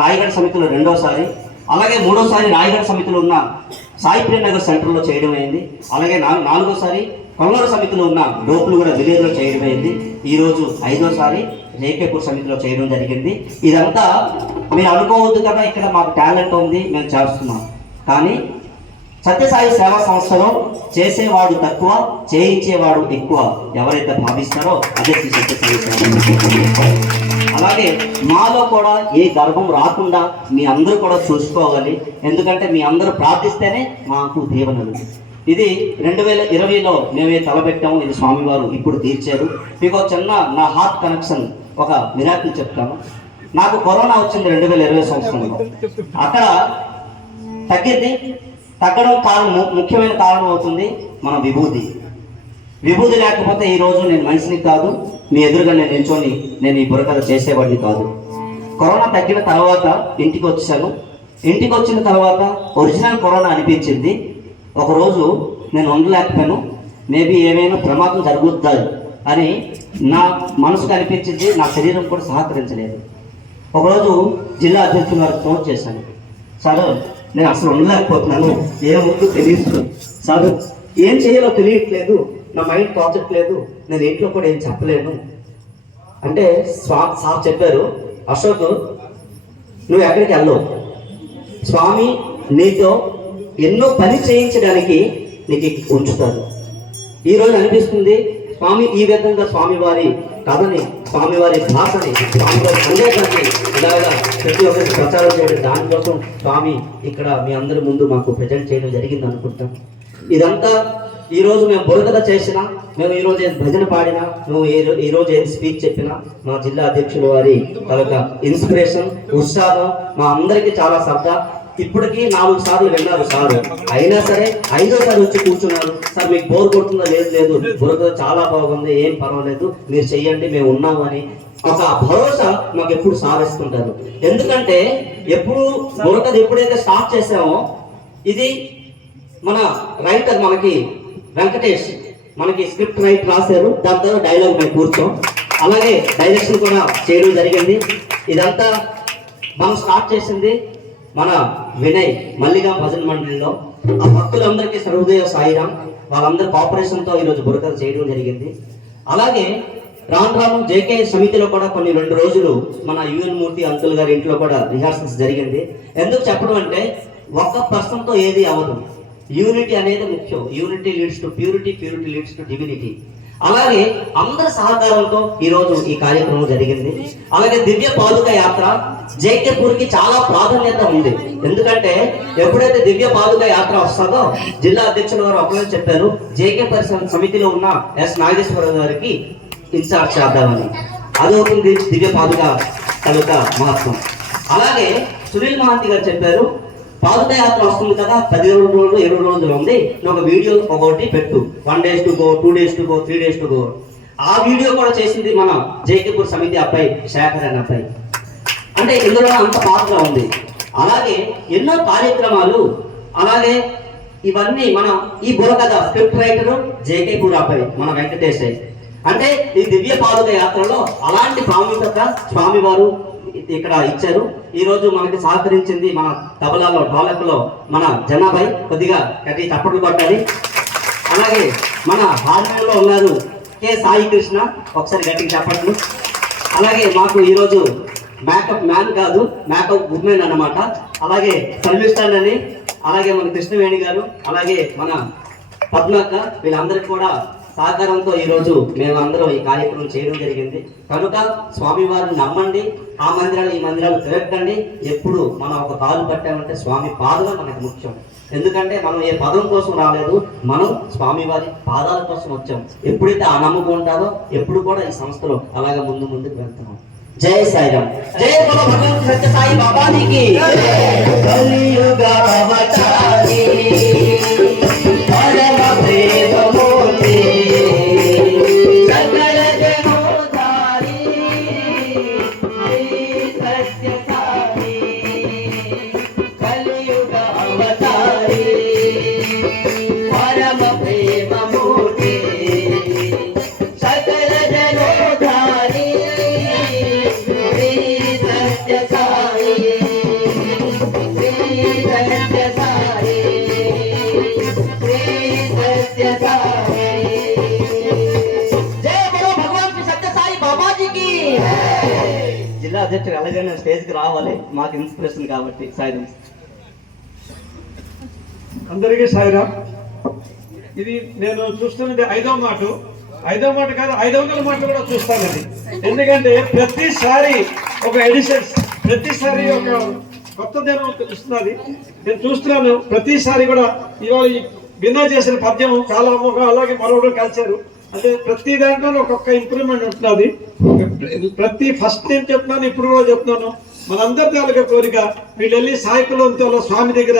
రాయగఢ సమితిలో 2వసారి, అలాగే 3వసారి రాయగఢ సమితిలో ఉన్న సాయిప్రియ నగర్ సెంటర్లో చేయడం అయింది. అలాగే 4వసారి కొల్లూరు సమితిలో ఉన్న డోపులుగూడ విలేజ్లో చేయడం అయింది. ఈరోజు 5వసారి జేకేపూర్ సమితిలో చేయడం జరిగింది. ఇదంతా మీరు అనుకోవద్దు కదా ఇక్కడ మాకు టాలెంట్ ఉంది మేము చేస్తున్నాం, కానీ సత్యసాయి సేవా సంస్థలో చేసేవాడు తక్కువ, చేయించేవాడు ఎక్కువ ఎవరైతే భావిస్తారో అదే శ్రీ సత్యసాయి సేవ. అలాగే మాలో కూడా ఏ గర్వం రాకుండా మీ అందరూ కూడా చూసుకోవాలి. ఎందుకంటే మీ అందరూ ప్రార్థిస్తేనే మాకు దీవెనలు. ఇది 2020లో మేమే తలపెట్టాము. ఇది స్వామివారు ఇప్పుడు తీర్చారు. మీకు చిన్న నా హార్ట్ కనెక్షన్, ఒక మిరాకిల్ చెప్తాను. నాకు కరోనా వచ్చింది 2020 సంవత్సరంలో. అక్కడ తగ్గింది. తగ్గడం కారణం, ముఖ్యమైన కారణం అవుతుంది మన విభూతి. విభూతి లేకపోతే ఈరోజు నేను మనిషిని కాదు, మీ ఎదురుగా నేను నిల్చొని నేను ఈ బుర్రకథ చేసేవాడిని కాదు. కరోనా తగ్గిన తర్వాత ఇంటికి వచ్చాను. ఇంటికి వచ్చిన తర్వాత ఒరిజినల్ కరోనా అనిపించింది. ఒకరోజు నేను ఉండలేకపోయాను. మేబీ ఏమైనా ప్రమాదం జరుగుద్దా అని నా మనసుకు అనిపించింది. నా శరీరం కూడా సహకరించలేదు. ఒకరోజు జిల్లా అధ్యక్షుల వారికి ఫోన్ చేశాను. సార్, నేను అసలు ఉండలేకపోతున్నాను, ఏమవుతుందో తెలియదు సార్, ఏం చేయాలో తెలియట్లేదు, నా మైండ్ తోచట్లేదు, నేను ఇంట్లో కూడా ఏం చెప్పలేను అంటే సార్ చెప్పారు, అశోక్ నువ్వు ఎక్కడికి వెళ్ళవు, స్వామి నీతో ఎన్నో పని చేయించడానికి నీకు ఉంచుతారు. ఈరోజు అనిపిస్తుంది స్వామి ఈ విధంగా స్వామివారి కథని, స్వామివారి భాషని, స్వామివారి సందేశాన్ని ఇలాగా ప్రతి ఒక్కరికి ప్రచారం చేయడం, దానికోసం స్వామి ఇక్కడ మీ అందరి ముందు మాకు ప్రజెంట్ చేయడం జరిగింది అనుకుంటాం. ఇదంతా ఈరోజు మేము బుర్రకథ చేసినా, మేము ఈరోజు ఏం భజన పాడినా, మేము ఈరోజు ఏం స్పీచ్ చెప్పినా మా జిల్లా అధ్యక్షుల వారి తలక ఇన్స్పిరేషన్, ఉత్సాహం మా అందరికీ చాలా సరదా. ఇప్పటికీ 4 సార్లు విన్నారు సార్, అయినా సరే 5వసారి వచ్చి కూర్చున్నారు. సార్ మీకు బోర్ కొడుతుందా? లేదు, బుర్రకథ చాలా బాగుంది, ఏం పర్వాలేదు, మీరు చెయ్యండి, మేము ఉన్నాము అని ఒక భరోసా మాకు ఎప్పుడు సాధిస్తుంటారు. ఎందుకంటే ఎప్పుడు బుర్రకథ ఎప్పుడైతే స్టార్ట్ చేసామో, ఇది మన రైటర్ మనకి వెంకటేష్ మనకి స్క్రిప్ట్ రైట్ రాశారు, దాని తర్వాత డైలాగ్ మేము కూర్చోం, అలాగే డైరెక్షన్ కూడా చేయడం జరిగింది. ఇదంతా మనం స్టార్ట్ చేసింది మన వినయ్ మల్లిగా భజన మండలిలో. ఆ భక్తులందరికీ సర్వోదయ సాయిరాం, వాళ్ళందరి కోఆపరేషన్తో ఈరోజు బుర్రకథ చేయడం జరిగింది. అలాగే రాను జేకే సమితిలో కూడా కొన్ని 2 రోజులు మన యుఎన్ మూర్తి అంకుల్ గారి ఇంట్లో కూడా రిహార్సల్స్ జరిగింది. ఎందుకు చెప్పడం అంటే, ఒక్క పర్సన్తో ఏది అవ్వదు, యూనిటీ అనేది ముఖ్యం. Unity leads to purity, purity leads to divinity. అలాగే అందరి సహకారంతో ఈరోజు ఈ కార్యక్రమం జరిగింది. అలాగే దివ్య పాదుక యాత్ర జేకేపూర్కి చాలా ప్రాధాన్యత ఉంది. ఎందుకంటే ఎప్పుడైతే దివ్య పాదుక యాత్ర వస్తుందో, జిల్లా అధ్యక్షుల వారు ఒకవేళ చెప్పారు, జేకే పరిశ్రమ సమితిలో ఉన్న ఎస్ నాగేశ్వరరావు గారికి ఇన్ఛార్జ్ చేద్దామని. అదవుతుంది దివ్య పాదుక కనుక మహత్వం. అలాగే సునీల్ మహాంతి గారు చెప్పారు, పాదుక యాత్ర వస్తుంది కదా, 15 రోజులు 20 రోజులు ఉంది, నువ్వు ఒక వీడియో ఒకటి పెట్టు, 1 days to go, 2 days to go, 3 days to go. ఆ వీడియో కూడా చేసింది మన జేకేపూర్ సమితి అబ్బాయి శేఖర్ అనే అబ్బాయి. అంటే ఇందులో అంత పాత్ర ఉంది. అలాగే ఎన్నో కార్యక్రమాలు, అలాగే ఇవన్నీ మన ఈ బుర్రకథ స్క్రిప్ట్ రైటర్ జేకే పూరాపై మన వెంకటేశయ్య. అంటే ఈ దివ్య పాదుక యాత్రలో అలాంటి ప్రాముఖ్యత స్వామివారు ఇక్కడ ఇచ్చారు. ఈ రోజు మనకి సహకరించింది మన తబలాలో ఢోలక్లో మన జనాభాయ్, కొద్దిగా గట్టి చప్పట్లు కొట్టాలి. అలాగే మన హార్మోన్లో ఉన్నారు కె సాయి కృష్ణ, ఒకసారి గట్టిగా చప్పట్లు. అలాగే మాకు ఈరోజు మేకప్ మ్యాన్ కాదు, మేకప్ ఉమెన్ అన్నమాట. అలాగే సర్విస్టాన్ అని, అలాగే మన కృష్ణవేణి గారు, అలాగే మన పద్మక్క, వీళ్ళందరికీ కూడా సహకారంతో ఈరోజు మేమందరం ఈ కార్యక్రమం చేయడం జరిగింది. కనుక స్వామివారిని నమ్మండి, ఆ మందిరాలు ఈ మందిరాలు తిరగండి. ఎప్పుడు మనం ఒక కాలు పట్టామంటే స్వామి పాదం మనకు ముఖ్యం. ఎందుకంటే మనం ఏ పదం కోసం రాలేదు, మనం స్వామివారి పాదాల కోసం వచ్చాం. ఎప్పుడైతే ఆ నమ్మకం ఉంటుందో ఎప్పుడు కూడా ఈ సంస్థలో అలాగే ముందుకు వెళ్తున్నాం. జై సాయిరామ్. జై బోలో భగవంత్ సత్య సాయి బాబాకి. కలియుగ అవతారి పరమ ప్రేమమూర్తి సకల జనోధారి సత్య సాయి కలియుగ అవతారి పరమ ప్రేమమూర్తి సకల జనోధారి సత్య సాయి సత్య సాయి సత్య సాయి. జై బోలో భగవాన్ సత్య సాయి బాబాజీకి. జిల్లా అధ్యక్షుడు అలాగే స్టేజ్కి రావాలి, మాకు ఇన్స్పిరేషన్ కాబట్టి. సాయి అందరికీ సాయిరామ్. ఇది నేను చూస్తున్నది ఐదవ మాట కాదు, 500 మాటలు కూడా చూస్తానండి. ఎందుకంటే ప్రతిసారి ఒక ఎడిషన్స్, ప్రతిసారి ఒక కొత్త దినం తెలుస్తున్నది. నేను చూస్తున్నాను ప్రతిసారి కూడా. ఇవాళ ఈ భిన్నా చేసిన పద్యం చాలా అలాగే మరొకరు కలిశారు. అంటే ప్రతి దాంట్లో ఒక్కొక్క ఇంప్రూవ్మెంట్ ఉంటున్నది. ప్రతి ఫస్ట్ నేను చెప్తున్నాను, ఇప్పుడు కూడా చెప్తున్నాను, మనందరి తాలూకా కోరిక వీళ్ళు వెళ్ళి సాయికులంతో స్వామి దగ్గర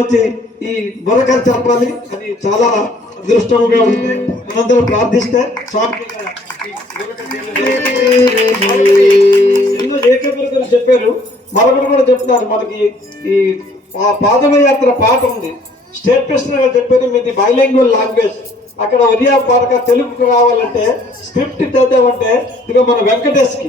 వచ్చి ఈ బుర్రకథ చెప్పాలి. అది చాలా అదృష్టంగా ఉంది. మనందరం ప్రార్థిస్తే స్వామి ఎన్నో ఏకబురుకులు చెప్పారు. మరొకరు కూడా చెప్తున్నారు. మనకి ఈ పాదయాత్ర పాట ఉంది, స్టేట్ ప్రెసిడెంట్ గారు చెప్పారు, మీది బైలింగ్వల్ లాంగ్వేజ్. అక్కడ ఒరియా పాడక తెలుగుకు రావాలంటే స్క్రిప్ట్ చదివామంటే ఇక మన వెంకటేష్కి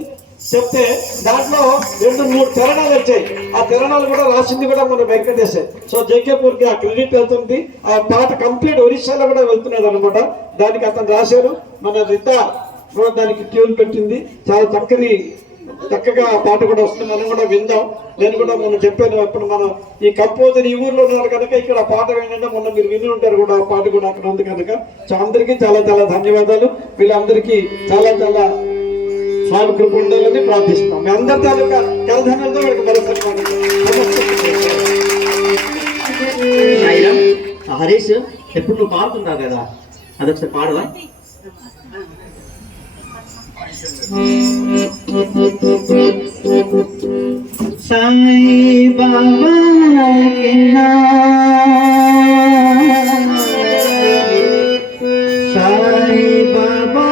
చెప్తే దాంట్లో 2-3 చరణాలు వచ్చాయి. ఆ చరణాలు కూడా రాసింది కూడా మన వెంకటేశే. సో జేకేపూర్కి ఆ క్రెడిట్ వెళ్తుంది. ఆ పాట కంప్లీట్ ఒరిస్సాలో కూడా వెళ్తున్నది అనమాట. దానికి అతను రాశారు. మన రితా కూడా దానికి ట్యూన్ పెట్టింది. చాలా చక్కగా ఆ పాట కూడా వస్తుంది. మనం కూడా విందాం. నేను కూడా మొన్న చెప్పాను, ఇప్పుడు మనం ఈ కంపోజర్ ఈ ఊర్లో ఉన్నారు కనుక ఇక్కడ పాట ఏంటంటే మొన్న మీరు విని ఉంటారు కూడా, ఆ పాట కూడా అక్కడ ఉంది కనుక. సో అందరికీ చాలా చాలా ధన్యవాదాలు. వీళ్ళందరికీ చాలా చాలా స్వామి కృప ఉండాలని ప్రార్థిస్తున్నాం. మీ అందరి తాలూకా కలధనంతో వాడికి మరోసారి హరీష్, ఎప్పుడు నువ్వు పాడుతుంటావు కదా, అదొకసారి పాడవా? సాయి బాబా సాయి బాబా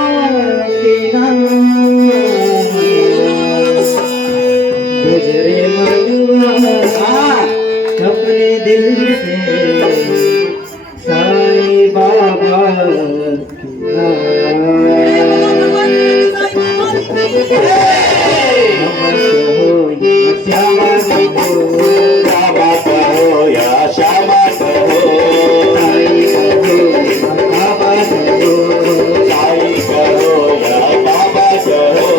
गुजरे मनुआ अपने दिल से साई बाबा श्यामा कहो या श्यामा कहो साई कहो बाबा कहो साई कहो या बाबा कहो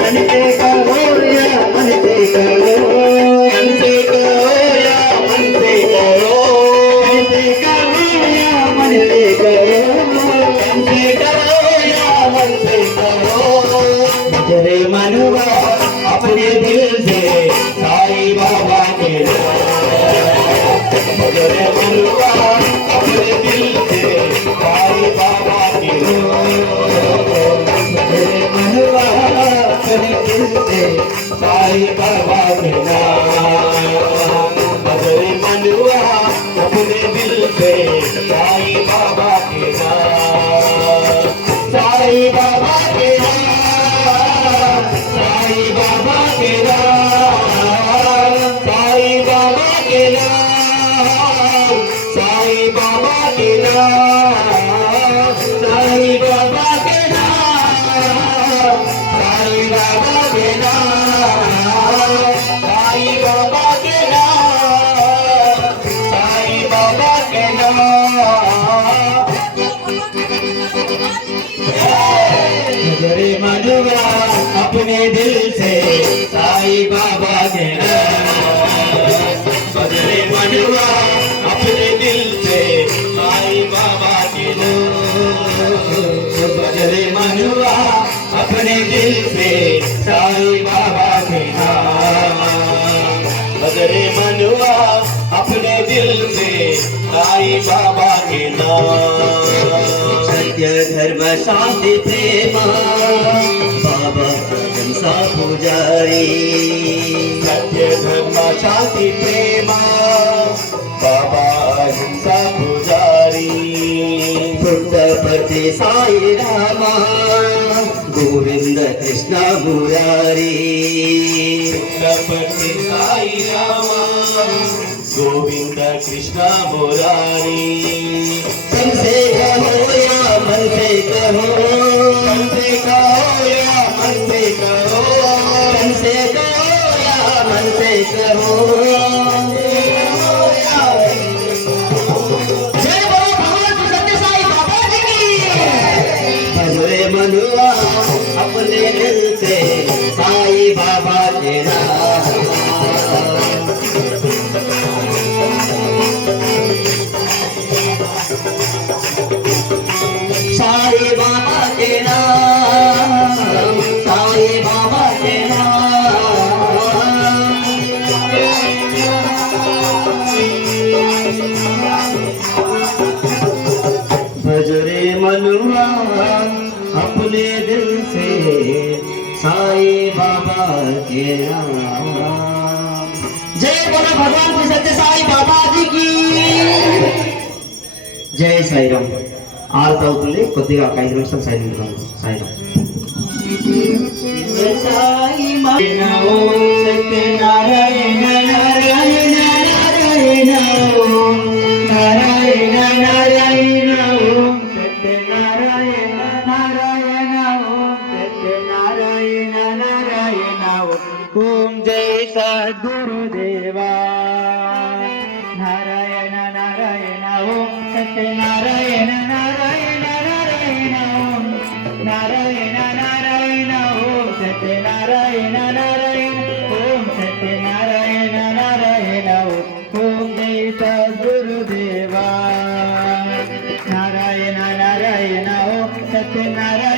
मनते कहो या मनते कहो मनते कहो या मनते कहो मनते कहो या मनते कहो मनते कहो या मनते कहो जरे मनुआ अपने दिल से साई बाबा के जरे मनुआ अपने दिल से साई बाबा के जरे मनुआ अपने दिल से साई बाबा के जरे मनुआ अपने दिल से साई बाबा के साई बाबा के साई बाबा के नाम साईं बाबा के नाम साईं बाबा के नाम भजरे मनुआ अपने दिल से साईं बाबा के नाम भजरे मनुआ अपने दिल से साईं बाबा के नाम भजरे मनुआ अपने दिल से साईं बाबा के नाम भजरे मनुआ अपने दिल से साईं बाबा के नाम सत्य धर्म शांति प्रेम बाबा अहिंसा पुजारी सत्य धर्म शांति प्रेम बाबा अहिंसा पुजारी पुट्टपर्ति साई रामा गोविंद कृष्ण मुरारी पुट्टपर्ति साई रामा गोविंद कृष्ण मुरारी मन से कहो या मन से कहो मन से कहो या मन से कहो मन से कहो या मन से कहो जय बोलो भगवान सत्य साईं बाबा जी की भजरे मनुआ अपने दिल से साईं बाबा के नाम साईं बाबा के नाम साईं बाबा के नाम भजरे मनुआ अपने दिल से साईं बाबा के नाम जय बोलो भगवान श्री सत्य साईं बाबा जी की जय साईराम ఆరుతా అవుతుంది కొద్దిగా ఒక 5 నిమిషాలు సైలెంట్ గా ఉండు సాయిరామ్ సత్యనారాయణ నారాయణ నారాయణ ఓం నారాయణ నారాయణ ఓం సత్యనారాయణ నారాయణ ఓం సత్యనారాయణ నారాయణ ఓం జై సద్గురుదేవా నారాయణ నారాయణ ఓం సత్యనారాయణ నారాయణ నారాయణ ఓం నారాయణ నారాయణ ఓం సత్యనారాయణ నారాయణ ఓం సత్యనారాయణ నారాయణ ఓం జై సద్గురుదేవా నారాయణ నారాయణ ఓం సత్యనారాయణ